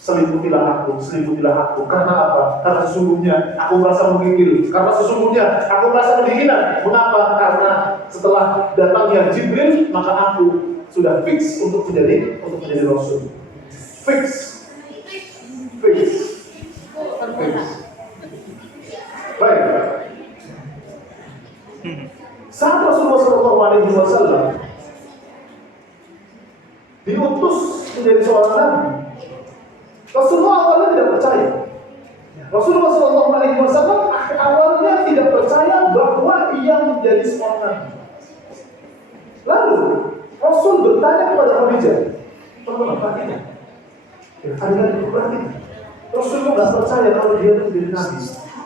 Selimutilah aku. Karena apa? Karena sesungguhnya aku merasa menggigil. Karena sesungguhnya aku merasa kedinginan. Mengapa? Karena setelah datangnya Jibril, maka aku sudah fix untuk menjadi Rasul. Fix. Baik. Saat Rasulullah SAW diutus menjadi seorang nabi, Rasulullah awalnya tidak percaya. Rasulullah SAW awalnya tidak percaya bahwa ia menjadi seorang nabi. Lalu Rasul bertanya kepada Khadijah, teman-teman perhatikan. Adik-adik perhatikan. Rasul tidak percaya kalau dia itu menjadi nabi.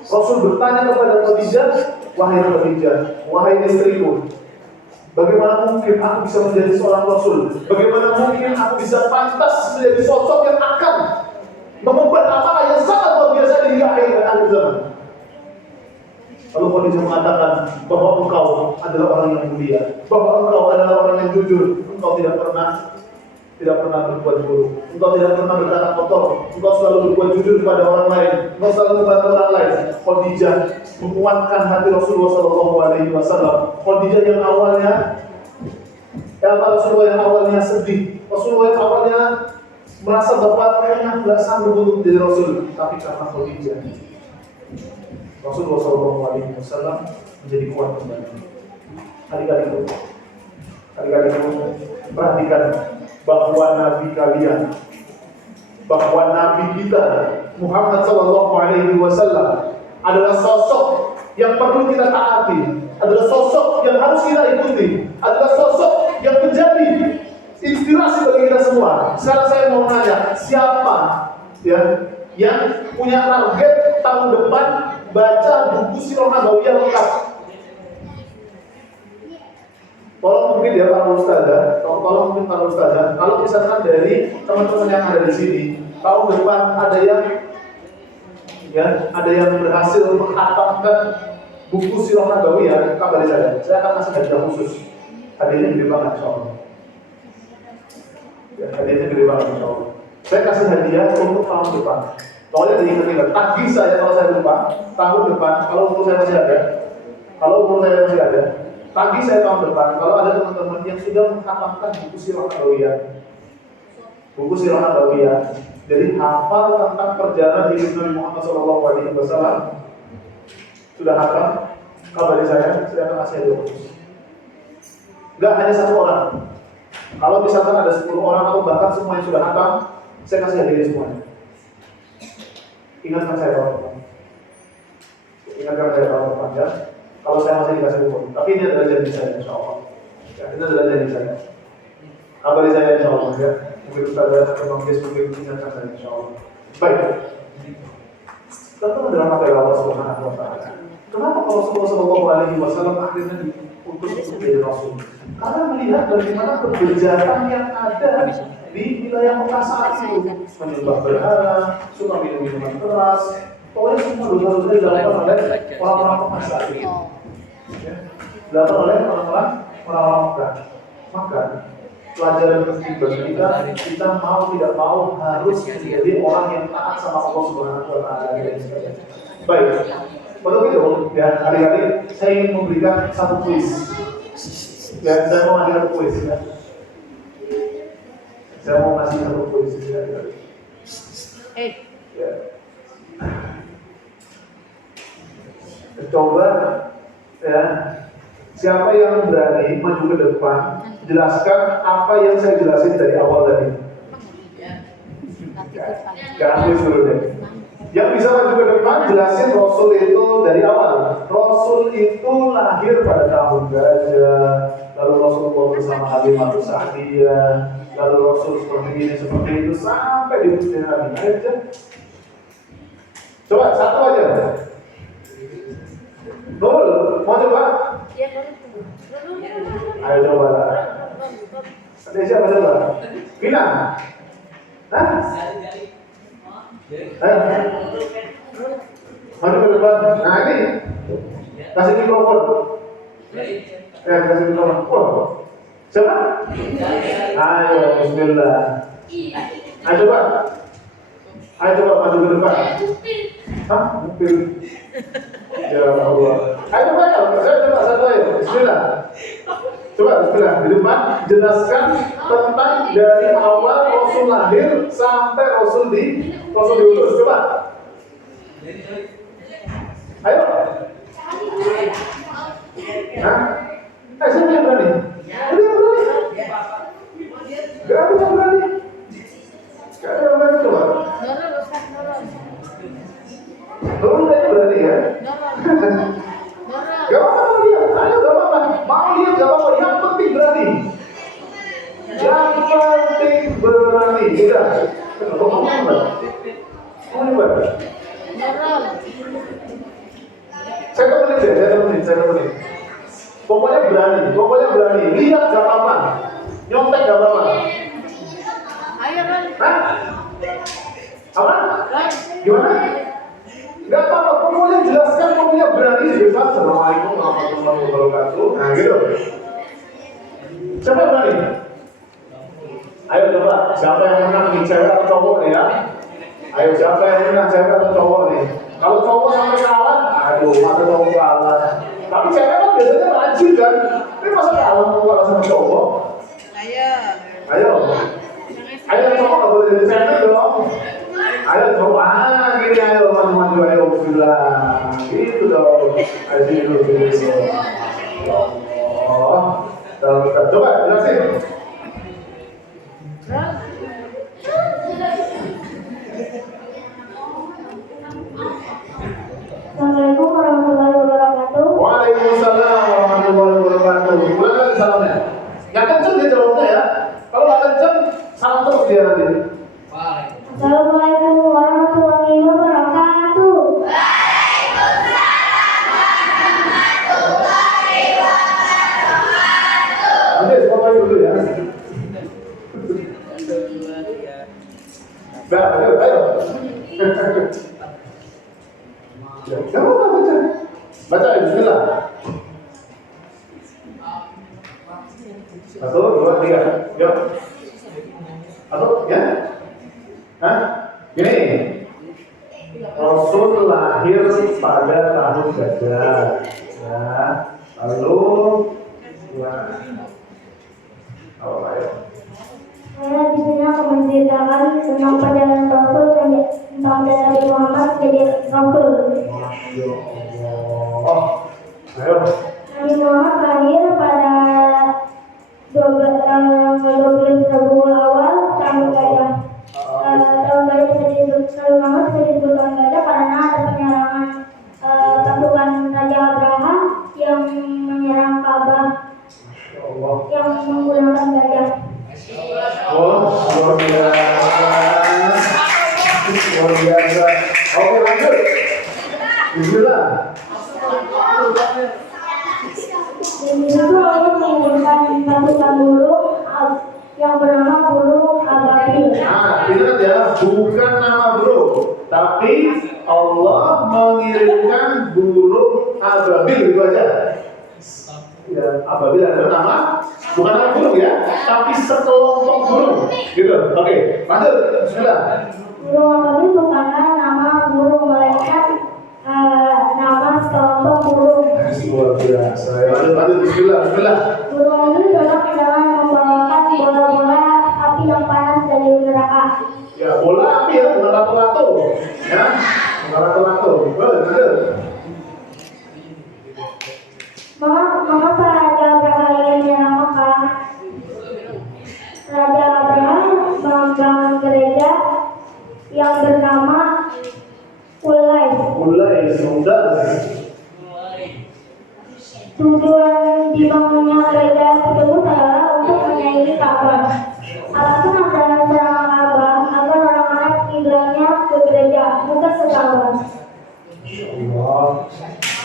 Rasul bertanya kepada Khadijah, wahai Khadijah, wahai istriku, bagaimana mungkin aku bisa menjadi seorang Rasul? Bagaimana mungkin aku bisa pantas menjadi sosok yang akan mengemban amanah yang sangat luar biasa di akhir zaman? Lalu Khadijah mengatakan bahwa engkau adalah orang yang mulia, bahwa engkau adalah orang yang jujur, engkau tidak pernah berbuat buruk, engkau tidak pernah berkata kotor, engkau selalu berbuat jujur kepada orang lain, engkau selalu membantu orang lain. Khadijah menguatkan hati Rasulullah SAW. Khadijah yang awalnya sedih, Rasulullah yang awalnya merasa bahwa kayaknya nggak sanggup untuk menjadi Rasul, tapi karena Khadijah, Rasulullah SAW menjadi kuat kembali. Adik-adikku, perhatikan bahwa Nabi kalian, bahwa Nabi kita Muhammad SAW adalah sosok yang perlu kita taati, adalah sosok yang harus kita ikuti, adalah sosok yang menjadi inspirasi bagi kita semua. Sekarang saya mau nanya, siapa yang punya target tahun depan baca buku Sirah Nabawiyah lengkap? Tolong mungkin ya para ustazah, kalau misalkan dari teman-teman yang ada di sini, tahun depan ada yang berhasil menghatamkan buku Sirah Nabawiyah, kabari saya akan kasih hadiah khusus. Hadiahnya gede banget, insyaallah. Ya, hadiahnya gede banget, insyaallah. Saya kasih hadiah untuk tahun depan. Pokoknya diingat-ingat, tagih saya kalau saya lupa, tahun depan, kalau umur saya masih ada, tagih saya tahun depan, kalau ada teman-teman yang sudah menghatamkan buku Sirah Nabawiyah, jadi hafal tentang perjalanan hidup Nabi Muhammad SAW, sudah hafal, kabari saya akan kasih hadiah khusus. Enggak hanya satu orang. Kalau misalkan ada 10 orang atau bahkan semua yang sudah hafal, saya kasih hadiah semuanya. Ingatkan saya tahun depan ya. Kalau saya masih dikasih umur, tapi ini adalah janji saya, insyaallah. Ya, ini adalah janji saya. Kabari saya, insyaallah ya. Mungkin Ustaz Kemang mungkin ingatkan saya, insyaallah. Baik. Tentu dalam hati Allah Subhanahu wa Ta'ala. Kenapa Rasulullah SAW akhirnya diutus untuk menjadi Rasul? Karena melihat bagaimana kebijakan yang ada di wilayah Mekah saat itu, menyembah berhala, suka minum minuman keras, pokoknya semua dosa-dosa dilakukan oleh orang-orang Mekah saat itu. Dilakukan oleh orang-orang Mekah. Maka pelajaran penting bagi kita mau tidak mau harus menjadi orang yang taat sama Allah Subhanahu wa Ta'ala. Baik. Untuk itu, ya hari-hari saya ingin memberikan satu kuis. Ya, saya mau ngasih satu kuis ya. Saya mau ngasih satu kuis ya. Ya. Coba ya, siapa yang berani maju ke depan jelaskan apa yang saya jelasin dari awal tadi. Jangan kuis dulu deh. Yang bisa maju ke depan jelasin Rasul itu dari awal. Rasul itu lahir pada tahun gajah, lalu Rasulullah bersama Halimah Sa'diyah, lalu Rasul seperti itu sampai di usia Nabi aja. Coba satu aja. Nul, mau coba? Ayo coba. Ada siapa coba? Vina? Hah? Maju ke depan. Nah ini kasih mikrofon. Kasih mikrofon. Oh. Siapa? Ayo, bismillah. Ayo coba. Ayo coba maju ke depan. Hah? Mungkin. Ya Allah. Ayo coba ya, saya coba satu ayo. Bismillah. Coba Bismillah di depan jelaskan tentang dari awal Rasul lahir sampai Rasul diutus. Coba. Ayo. Hah? Siapa yang berani? Ada yang berani? Gak ada yang berani. Gak ada yang berani coba. Dorong aja berani ya. Gak apa-apa mau lihat. Ayo gak apa-apa. Mau lihat gak apa-apa. Yang penting berani. Yang penting berani. Udah. Kenapa kamu nyoba? Kamu nyoba? Saya temenin. Pokoknya berani. Lihat gak apa-apa. Nyontek gak apa-apa. Ayo, Ron. Hah? Apa? Gimana? Gak apa-apa, pokoknya jelaskan, pokoknya berani bebas. Assalamualaikum warahmatullahi wabarakatuh. Nah gitu. Siapa yang berani? Ayo coba, siapa yang menang nih, cewek atau cowok nih ya? Ayo siapa yang menang, cewek atau cowok nih? Kalau cowok sampai kalah, aduh, masa cowok kalah. Tapi cewek kan biasanya rajin kan? Ini masa kalah sama cowok? Ayo cowok gak boleh jadi cewek dong. Ayo coba, gini ayo maju ayo bilang gitu dong. Ayo gitu. Oh, coba jelasin. Assalamualaikum warahmatullahi wabarakatuh. Waalaikumsalam warahmatullahi wabarakatuh. Gimana tadi salamnya? Yang kenceng dia jawabnya ya. Kalau nggak kenceng, salam terus dia nanti. Assalamualaikum warahmatullahi wabarakatuh. Nanti sekolah dulu ya. Nah, ayo. Ya, kamu baca. Baca bismillah. 1, 2, 3. Yuk. Atau ya? Hah? Gini. Rasul lahir pada tahun gajah. Ya. Lalu apa ya? Saya di sini akan menceritakan tentang perjalanan Rasul dan tentang Nabi Muhammad jadi Rasul. Masya Allah. Ayo. Nabi Muhammad lahir pada 12 Rabiul Awal tahun gajah. Tahun gajah bisa disebut Nabi Muhammad bisa disebut tahun gajah karena ada penyerangan pasukan Raja Abraham yang menyerang Ka'bah yang menggunakan gajah. Oh, luar biasa. Oke, lanjut. Bismillah. Dan di situ Allah mengirimkan pasukan burung yang bernama burung ababil. Nah, ingat ya, bukan nama burung, tapi Allah mengirimkan burung ababil itu aja. Ya, ababil adalah nama, bukan nama burung ya, tapi sekelompok burung. Gitu. Oke, lanjut. Bismillah. Burung ababil bukanlah nama burung, melainkan nama sekelompok burung. Luar biasa. Lanjut. Bismillah. Burung itu cocok dengan membawakan bola-bola api yang panas dari neraka. Ya, bola api ya, bukan lato-lato. Ya, bukan lato-lato. Lanjut. Mengapa Raja Abraham ingin menyerang Mekah? Raja Abraham membangun gereja yang bernama Mulai sudah. Tujuan dibangunnya gereja tersebut adalah untuk menyaingi Ka'bah. Alasan ada serangan Ka'bah agar orang-orang kiblatnya ke gereja, bukan ke Ka'bah. Allah.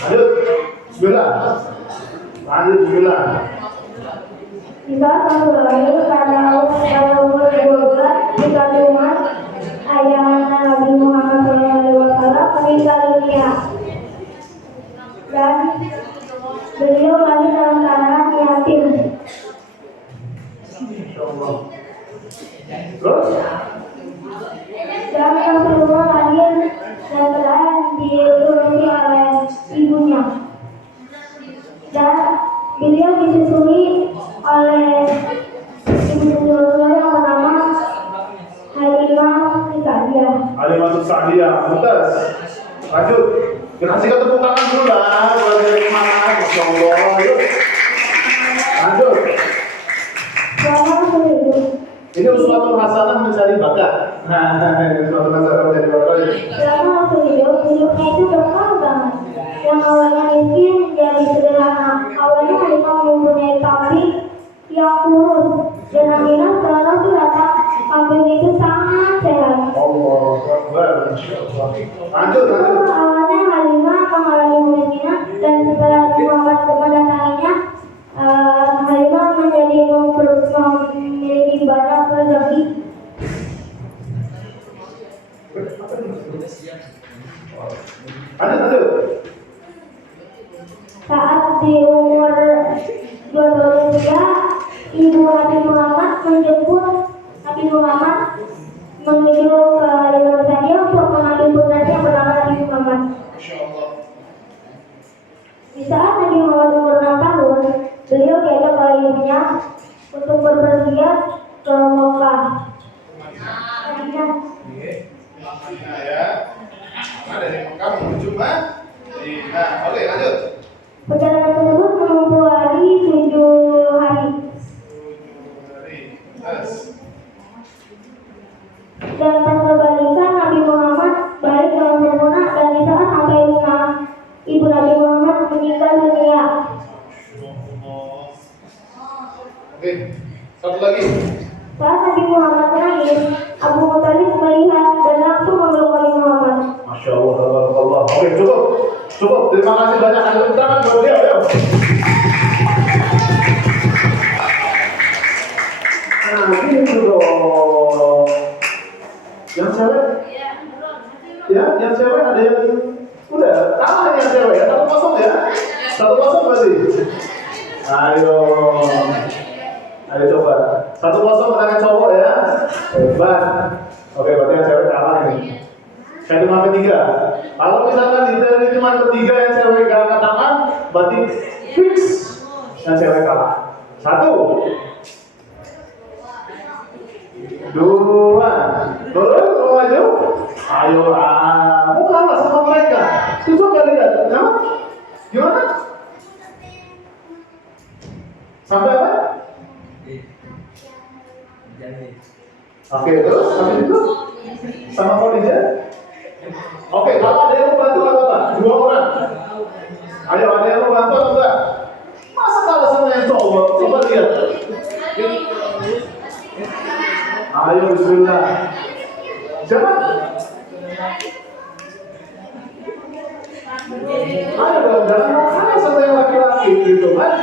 Lanjut. Bismillah. Di saat Rasul lahir pada umur 12 di kandungan ayahnya Nabi Muhammad SAW meninggal dunia dan beliau lahir dalam keadaan yatim. Insya Allah. Terus? Dan Rasulullah Lanjut. Kasih tepuk tangan dulu lah. Buat yang semangat. Masya Allah. Yuk. Lanjut. Ini uswatun hasanah mencari bakat. Nah, ini uswatun hasanah mencari bakat. Selama waktu hidupnya itu berkah banget. Yang awalnya miskin jadi sederhana. Awalnya Halimah mempunyai kambing yang kurus dan Aminah setelah itu datang kambing itu sangat sehat. Allah Akbar. Lanjut. Awalnya Halimah mengalami kemiskinan dan setelah Muhammad mendatanginya, Halimah menjadi memiliki banyak rezeki. Lanjut. Saat di umur 2 tahun usia, ibu Nabi Muhammad menjemput Nabi Muhammad menuju ke Yerusalem untuk mengambil putranya yang bernama Nabi Muhammad. Di saat Nabi Muhammad umur 6 tahun, beliau diajak oleh ibunya untuk berpergian ke Mekah. Madinah. Ya. Ada di Mekah menuju Madinah. Oke, lanjut. Perjalanan tersebut menempuh 7 hari. Dan pas berbalikan Nabi Muhammad balik dengan sempurna dan di saat sampai rumah ibu Nabi Muhammad meninggal dunia. Oke, satu lagi. Saat Nabi Muhammad menangis, Abu Thalib melihat dan langsung memeluk Nabi Muhammad. Masya Allah, Allah. Oke, cukup. Terima kasih banyak. Ada tepuk tangan buat dia. Ayo. Nah, gitu dong. Yang cewek? Ya, yang cewek ada yang udah kalah yang cewek ya. 1-0 ya. 1-0 berarti. Ayo coba. 1-0 menangkan cowok ya. Hebat. Oke, berarti yang cewek kalah ini. Kayak cuma ketiga. Kalau misalkan di cuma ketiga yang cewek gak angkat tangan, berarti fix yang cewek kalah. 1, 2, terus maju. Ayo lah, mau kalah sama mereka. Susah kali ya? Gimana? Sampai apa? Oke, terus habis itu sama Khadijah. Oke, kalau ada yang mau bantu apa? 2 orang. Ayo, ada yang mau bantu atau enggak? Masa kalah sama yang cowok? Coba lihat. Ayo, bismillah. Siapa? Ayo dong, jangan mau kalah sama yang laki-laki gitu kan?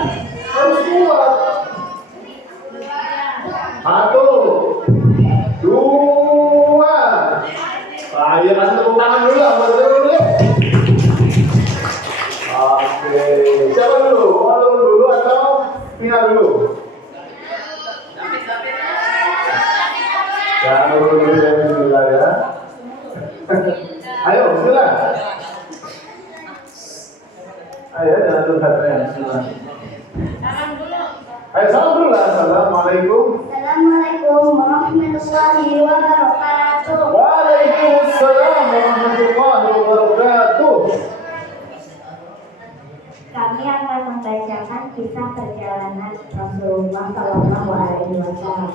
Harus kuat. 1, 2. Ayo kasih tepuk tangan dulu lah, buat dulu. Oke, siapa dulu? Mau dulu atau Pina dulu? Ya, dulu ya, bismillah ya. Ayo, bismillah. Ayo, jangan curhat ya, bismillah. Ayo, salam dulu lah. Assalamualaikum. Assalamualaikum warahmatullahi wabarakatuh. Waalaikumsalam warahmatullahi wabarakatuh. Kami akan membacakan kisah perjalanan Rasulullah Shallallahu Alaihi Wasallam.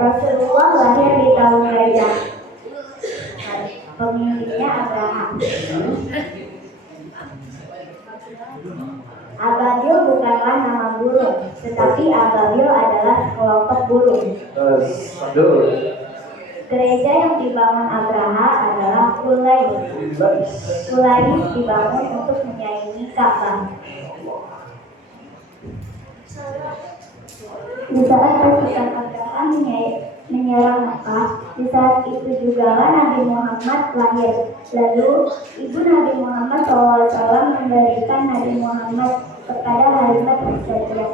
Rasulullah lahir di tahun Gajah. Pemiliknya Abraham. Ababil bukanlah nama burung, tetapi ababil adalah kelompok burung. Gereja yang dibangun Abraha adalah Ulais. Ulais dibangun untuk menyaingi Ka'bah. Di saat pasukan Abraham menyerang Mekah, di saat itu juga Nabi Muhammad lahir. Lalu ibu Nabi Muhammad SAW memberikan Nabi Muhammad kepada Halimah Sa'diyah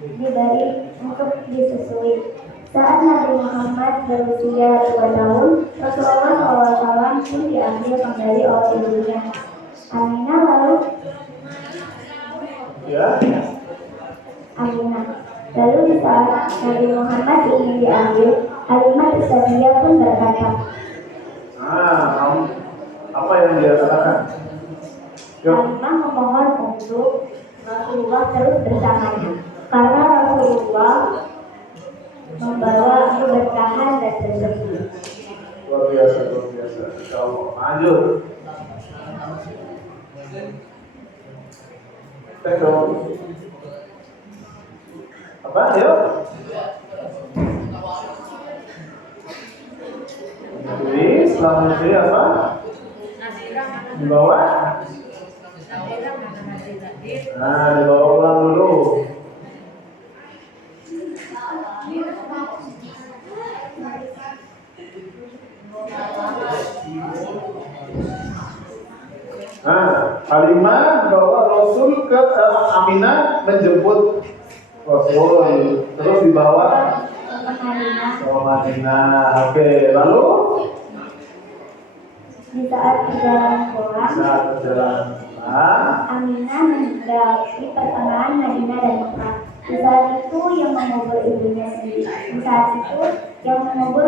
diberi untuk disusui. Saat Nabi Muhammad berusia 2 tahun, Rasulullah SAW pun diambil kembali oleh ibunya Aminah. Lalu di saat Nabi Muhammad ingin diambil, Halimah Sa'diyah pun berkata, Apa yang dia katakan? Yuk. Halimah memohon untuk Rasulullah terus bersamanya karena Rasulullah membawa keberkahan dan rezeki. Luar biasa, luar biasa. Insya Allah. Lanjut. Cek dong. Apa? Yuk. Jadi selanjutnya apa? Di bawah. Nah, dibawa pulang dulu. Nah, Halimah bawa Rasul ke Aminah menjemput Rasul, terus dibawa ke Madinah. Oke, lalu Di saat perjalanan pulang, saat perjalanan Aminah meninggal di pertengahan Madinah dan Mekah. Di saat itu yang mengubur ibunya sendiri. Di saat itu yang mengubur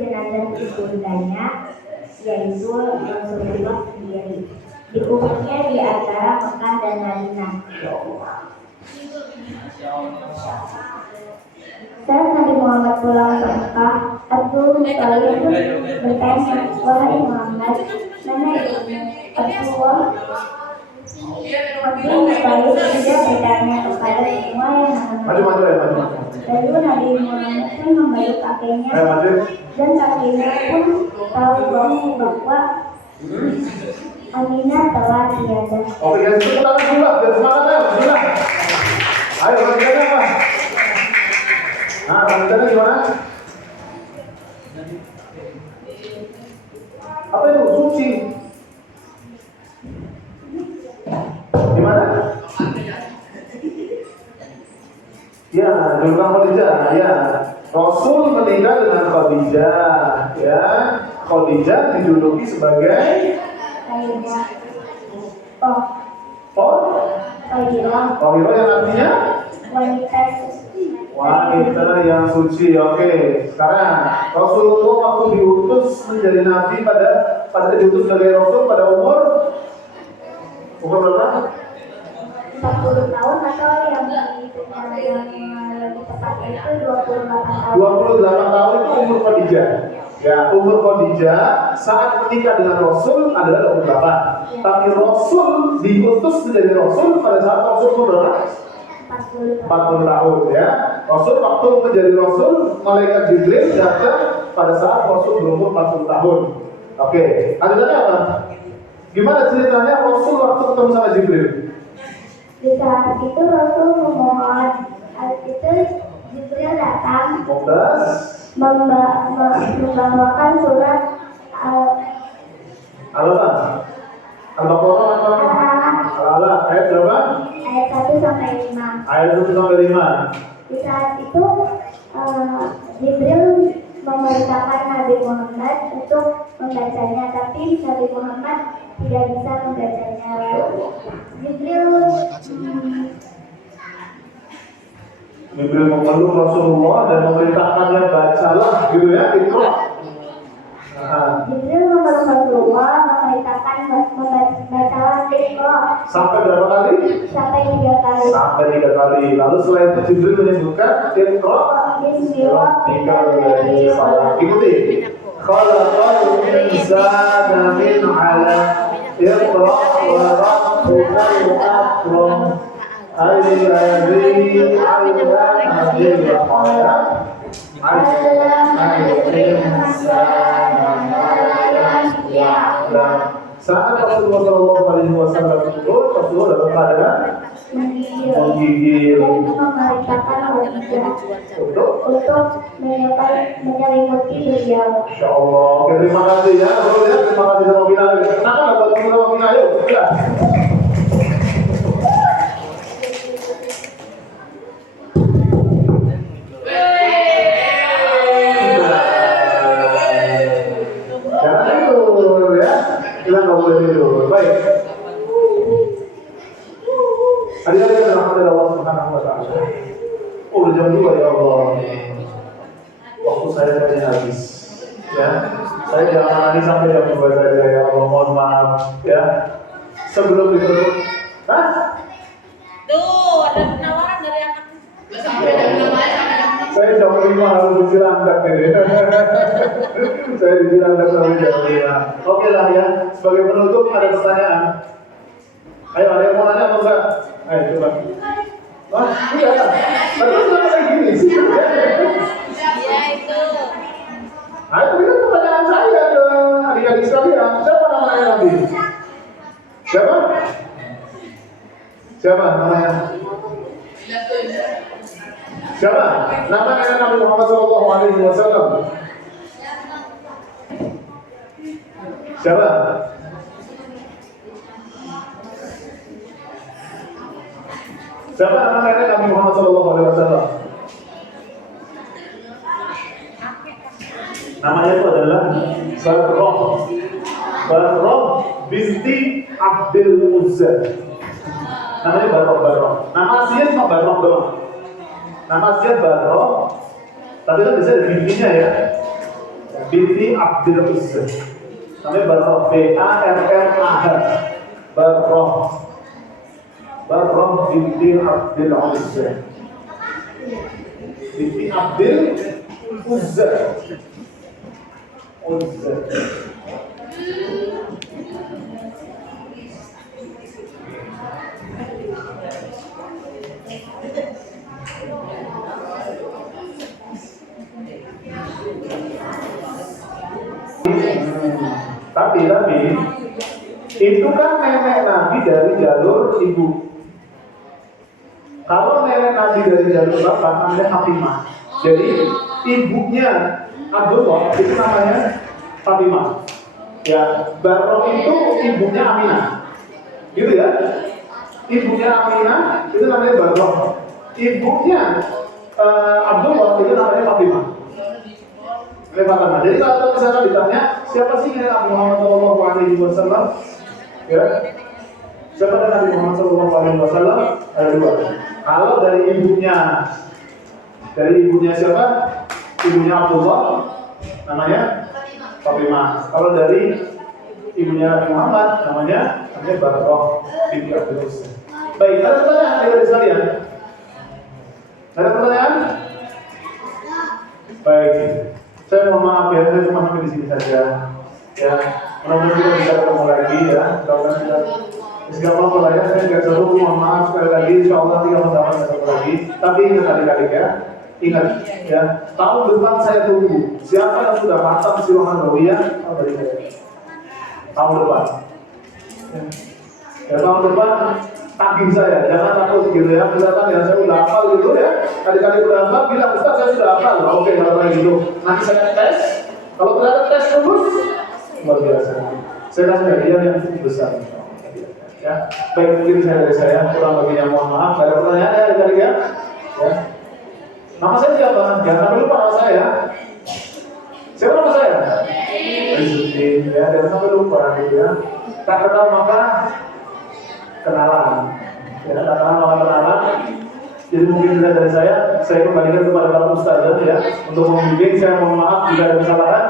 jenazah ibundanya, yaitu Rasulullah sendiri. Dikuburnya di antara Mekah dan Madinah. Saat Nabi Muhammad pulang ke Mekah, Abdul Muthalib bertanya, "Wahai Muhammad, mana ibumu?" Abdul Muthalib juga bertanya kepada semua yang maju. Lalu Nabi Muhammad pun memeluk kakeknya, dan kakeknya pun tahu bahwa Aminah telah tiada. Oke, yang tepuk tangan dulu lah, biar semangat ayo, bismillah. Ayo, lanjutannya apa? Nah, lanjutannya gimana? Apa itu? Suci. Gimana? Ya, jumlah Khadijah. Ya, Rasul menikah dengan Khadijah. Ya, Khadijah dijuluki sebagai Tohiro yang artinya wanita yang suci. Oke, sekarang Rasulullah waktu diutus menjadi nabi pada diutus sebagai rasul pada umur berapa? 40 tahun atau yang lebih tepatnya itu 28 tahun. 28 tahun itu umur Khadijah. Ya, umur Khadijah saat menikah dengan Rasul adalah 28. Tapi Rasul diutus menjadi Rasul pada saat Rasul umur berapa? 40 tahun ya. Rasul waktu menjadi Rasul, malaikat Jibril datang pada saat Rasul berumur 40 tahun. Oke, lanjutannya apa? Gimana ceritanya Rasul waktu ketemu sama Jibril? Di saat itu Rasul memohon. Saat itu Jibril datang membawakan surat Al-Baqarah Al-Alaq ayat berapa? Ayat 1 sampai 5. Ayat 1 sampai 5. Di saat itu Jibril memerintahkan Nabi Muhammad untuk membacanya, tapi Nabi Muhammad tidak bisa membacanya. Jibril memeluk Rasulullah dan memerintahkannya bacalah gitu ya, Iqra. Jibril memeluk Rasulullah memerintahkan bacalah Iqra. Sampai berapa kali? Sampai 3 kali. Sampai 3 kali. Lalu selain itu Jibril menyebutkan Iqra bismillahikal ladzi khalaq. Ikuti. Khalaqal insana min 'alaq. Iqra wa rabbukal akram. Alladzi 'allama bil qalam. 'allamal insana ma lam ya'lam. Saat Rasulullah SAW turun, Rasulullah dalam keadaan menggigil. Memerintahkan untuk menyelimuti beliau. Insya Allah. Oke, terima kasih ya. Terima kasih sama Bina. Kenapa nggak buat teman sama Bina? Ayo, sudah. Jangan tidur ya. Kita nggak boleh tidur. Baik. Adik-adik yang dirahmati Allah Subhanahu wa Ta'ala. Oh, udah jam 2 ya Allah. Waktu saya kayaknya Saya jangan nangis sampai jam 2 saja ya Allah, mohon maaf ya. Sebelum itu, hah? Tuh, ada penawaran dari anak. Saya jam 5 harus disilangkan ini. Saya disilangkan sampai jam 5. Oke lah ya, sebagai penutup ada pertanyaan. Ayo, ada yang mau nanya atau enggak? Ayo coba. Wah, iya kan? Tapi kenapa kayak gini sih? Iya itu. Ayo, berikan pertanyaan saya ke adik-adik sekalian. Siapa namanya nanti? Siapa? Siapa namanya? Siapa? Nama nenek Nabi Muhammad SAW. Siapa? Siapa nama nenek Nabi Muhammad SAW? Namanya itu adalah Barroh binti Abdul Uzza. Namanya Barroh. Nama aslinya cuma Barroh doang. Nama aslinya Barroh, tapi kan bisa ada bintinya ya. Binti Abdul Uzza. Namanya Barroh, B-A-R-R-A-H. Barroh binti Abdul Uzza. Binti Abdul Uzza. Tapi itu kan nenek Nabi dari jalur ibu. Kalau nenek Nabi dari jalur bapak namanya Fatimah. Jadi ibunya Abdullah itu namanya Fatimah. Ya, Barroh itu ibunya Aminah. Gitu ya. Ibunya Aminah itu namanya Barroh. Ibunya Abdullah itu namanya Fatimah. Jadi kalau misalnya ditanya siapa sih Nabi Muhammad SAW? Ya, siapa Nabi Muhammad SAW? Ada dua. Kalau dari ibunya siapa? Ibunya Abdullah, namanya Fatimah. Kalau dari ibunya Nabi Muhammad, namanya Barroh binti Abdul Uzza. Baik, ada pertanyaan dari sekalian? Ada pertanyaan? Baik. Saya mohon maaf ya, saya cuma sampai di sini saja. Ya, mudah-mudahan kita bisa ketemu lagi ya. Mudah-mudahan kita segala apa lah ya. Saya nggak seru, mohon maaf sekali lagi. Insya Allah kita mendapat ketemu lagi. Tapi ingat adik-adik ya, ingat ya. Tahun depan saya tunggu. Siapa yang sudah hatam Sirah Nabawiyah? Dari saya. Tahun depan. Ya, tahun depan tagih saya, jangan takut gitu ya. Misalkan ya saya udah hafal gitu ya, kali-kali udah hafal, bilang Ustaz saya sudah hafal. Oke, kalau kayak gitu, nanti saya tes. Kalau ternyata tes lulus, luar biasa. Saya kasih hadiah yang cukup besar. Ya, baik mungkin dari saya kurang lebihnya mohon maaf. Ada pertanyaan ya dari ya? Ya. Nama saya siapa? Jangan sampai lupa nama saya. Siapa nama saya? Rizudin. Ya, jangan sampai lupa gitu ya. Tak kenal maka kenalan. Ya, tak kenal maka kenalan. Jadi mungkin dari saya kembalikan kepada Bapak Ustaz ya untuk membimbing. Saya mohon maaf jika ada kesalahan.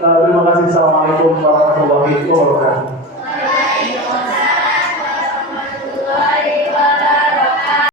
Terima kasih. Assalamualaikum warahmatullahi wabarakatuh.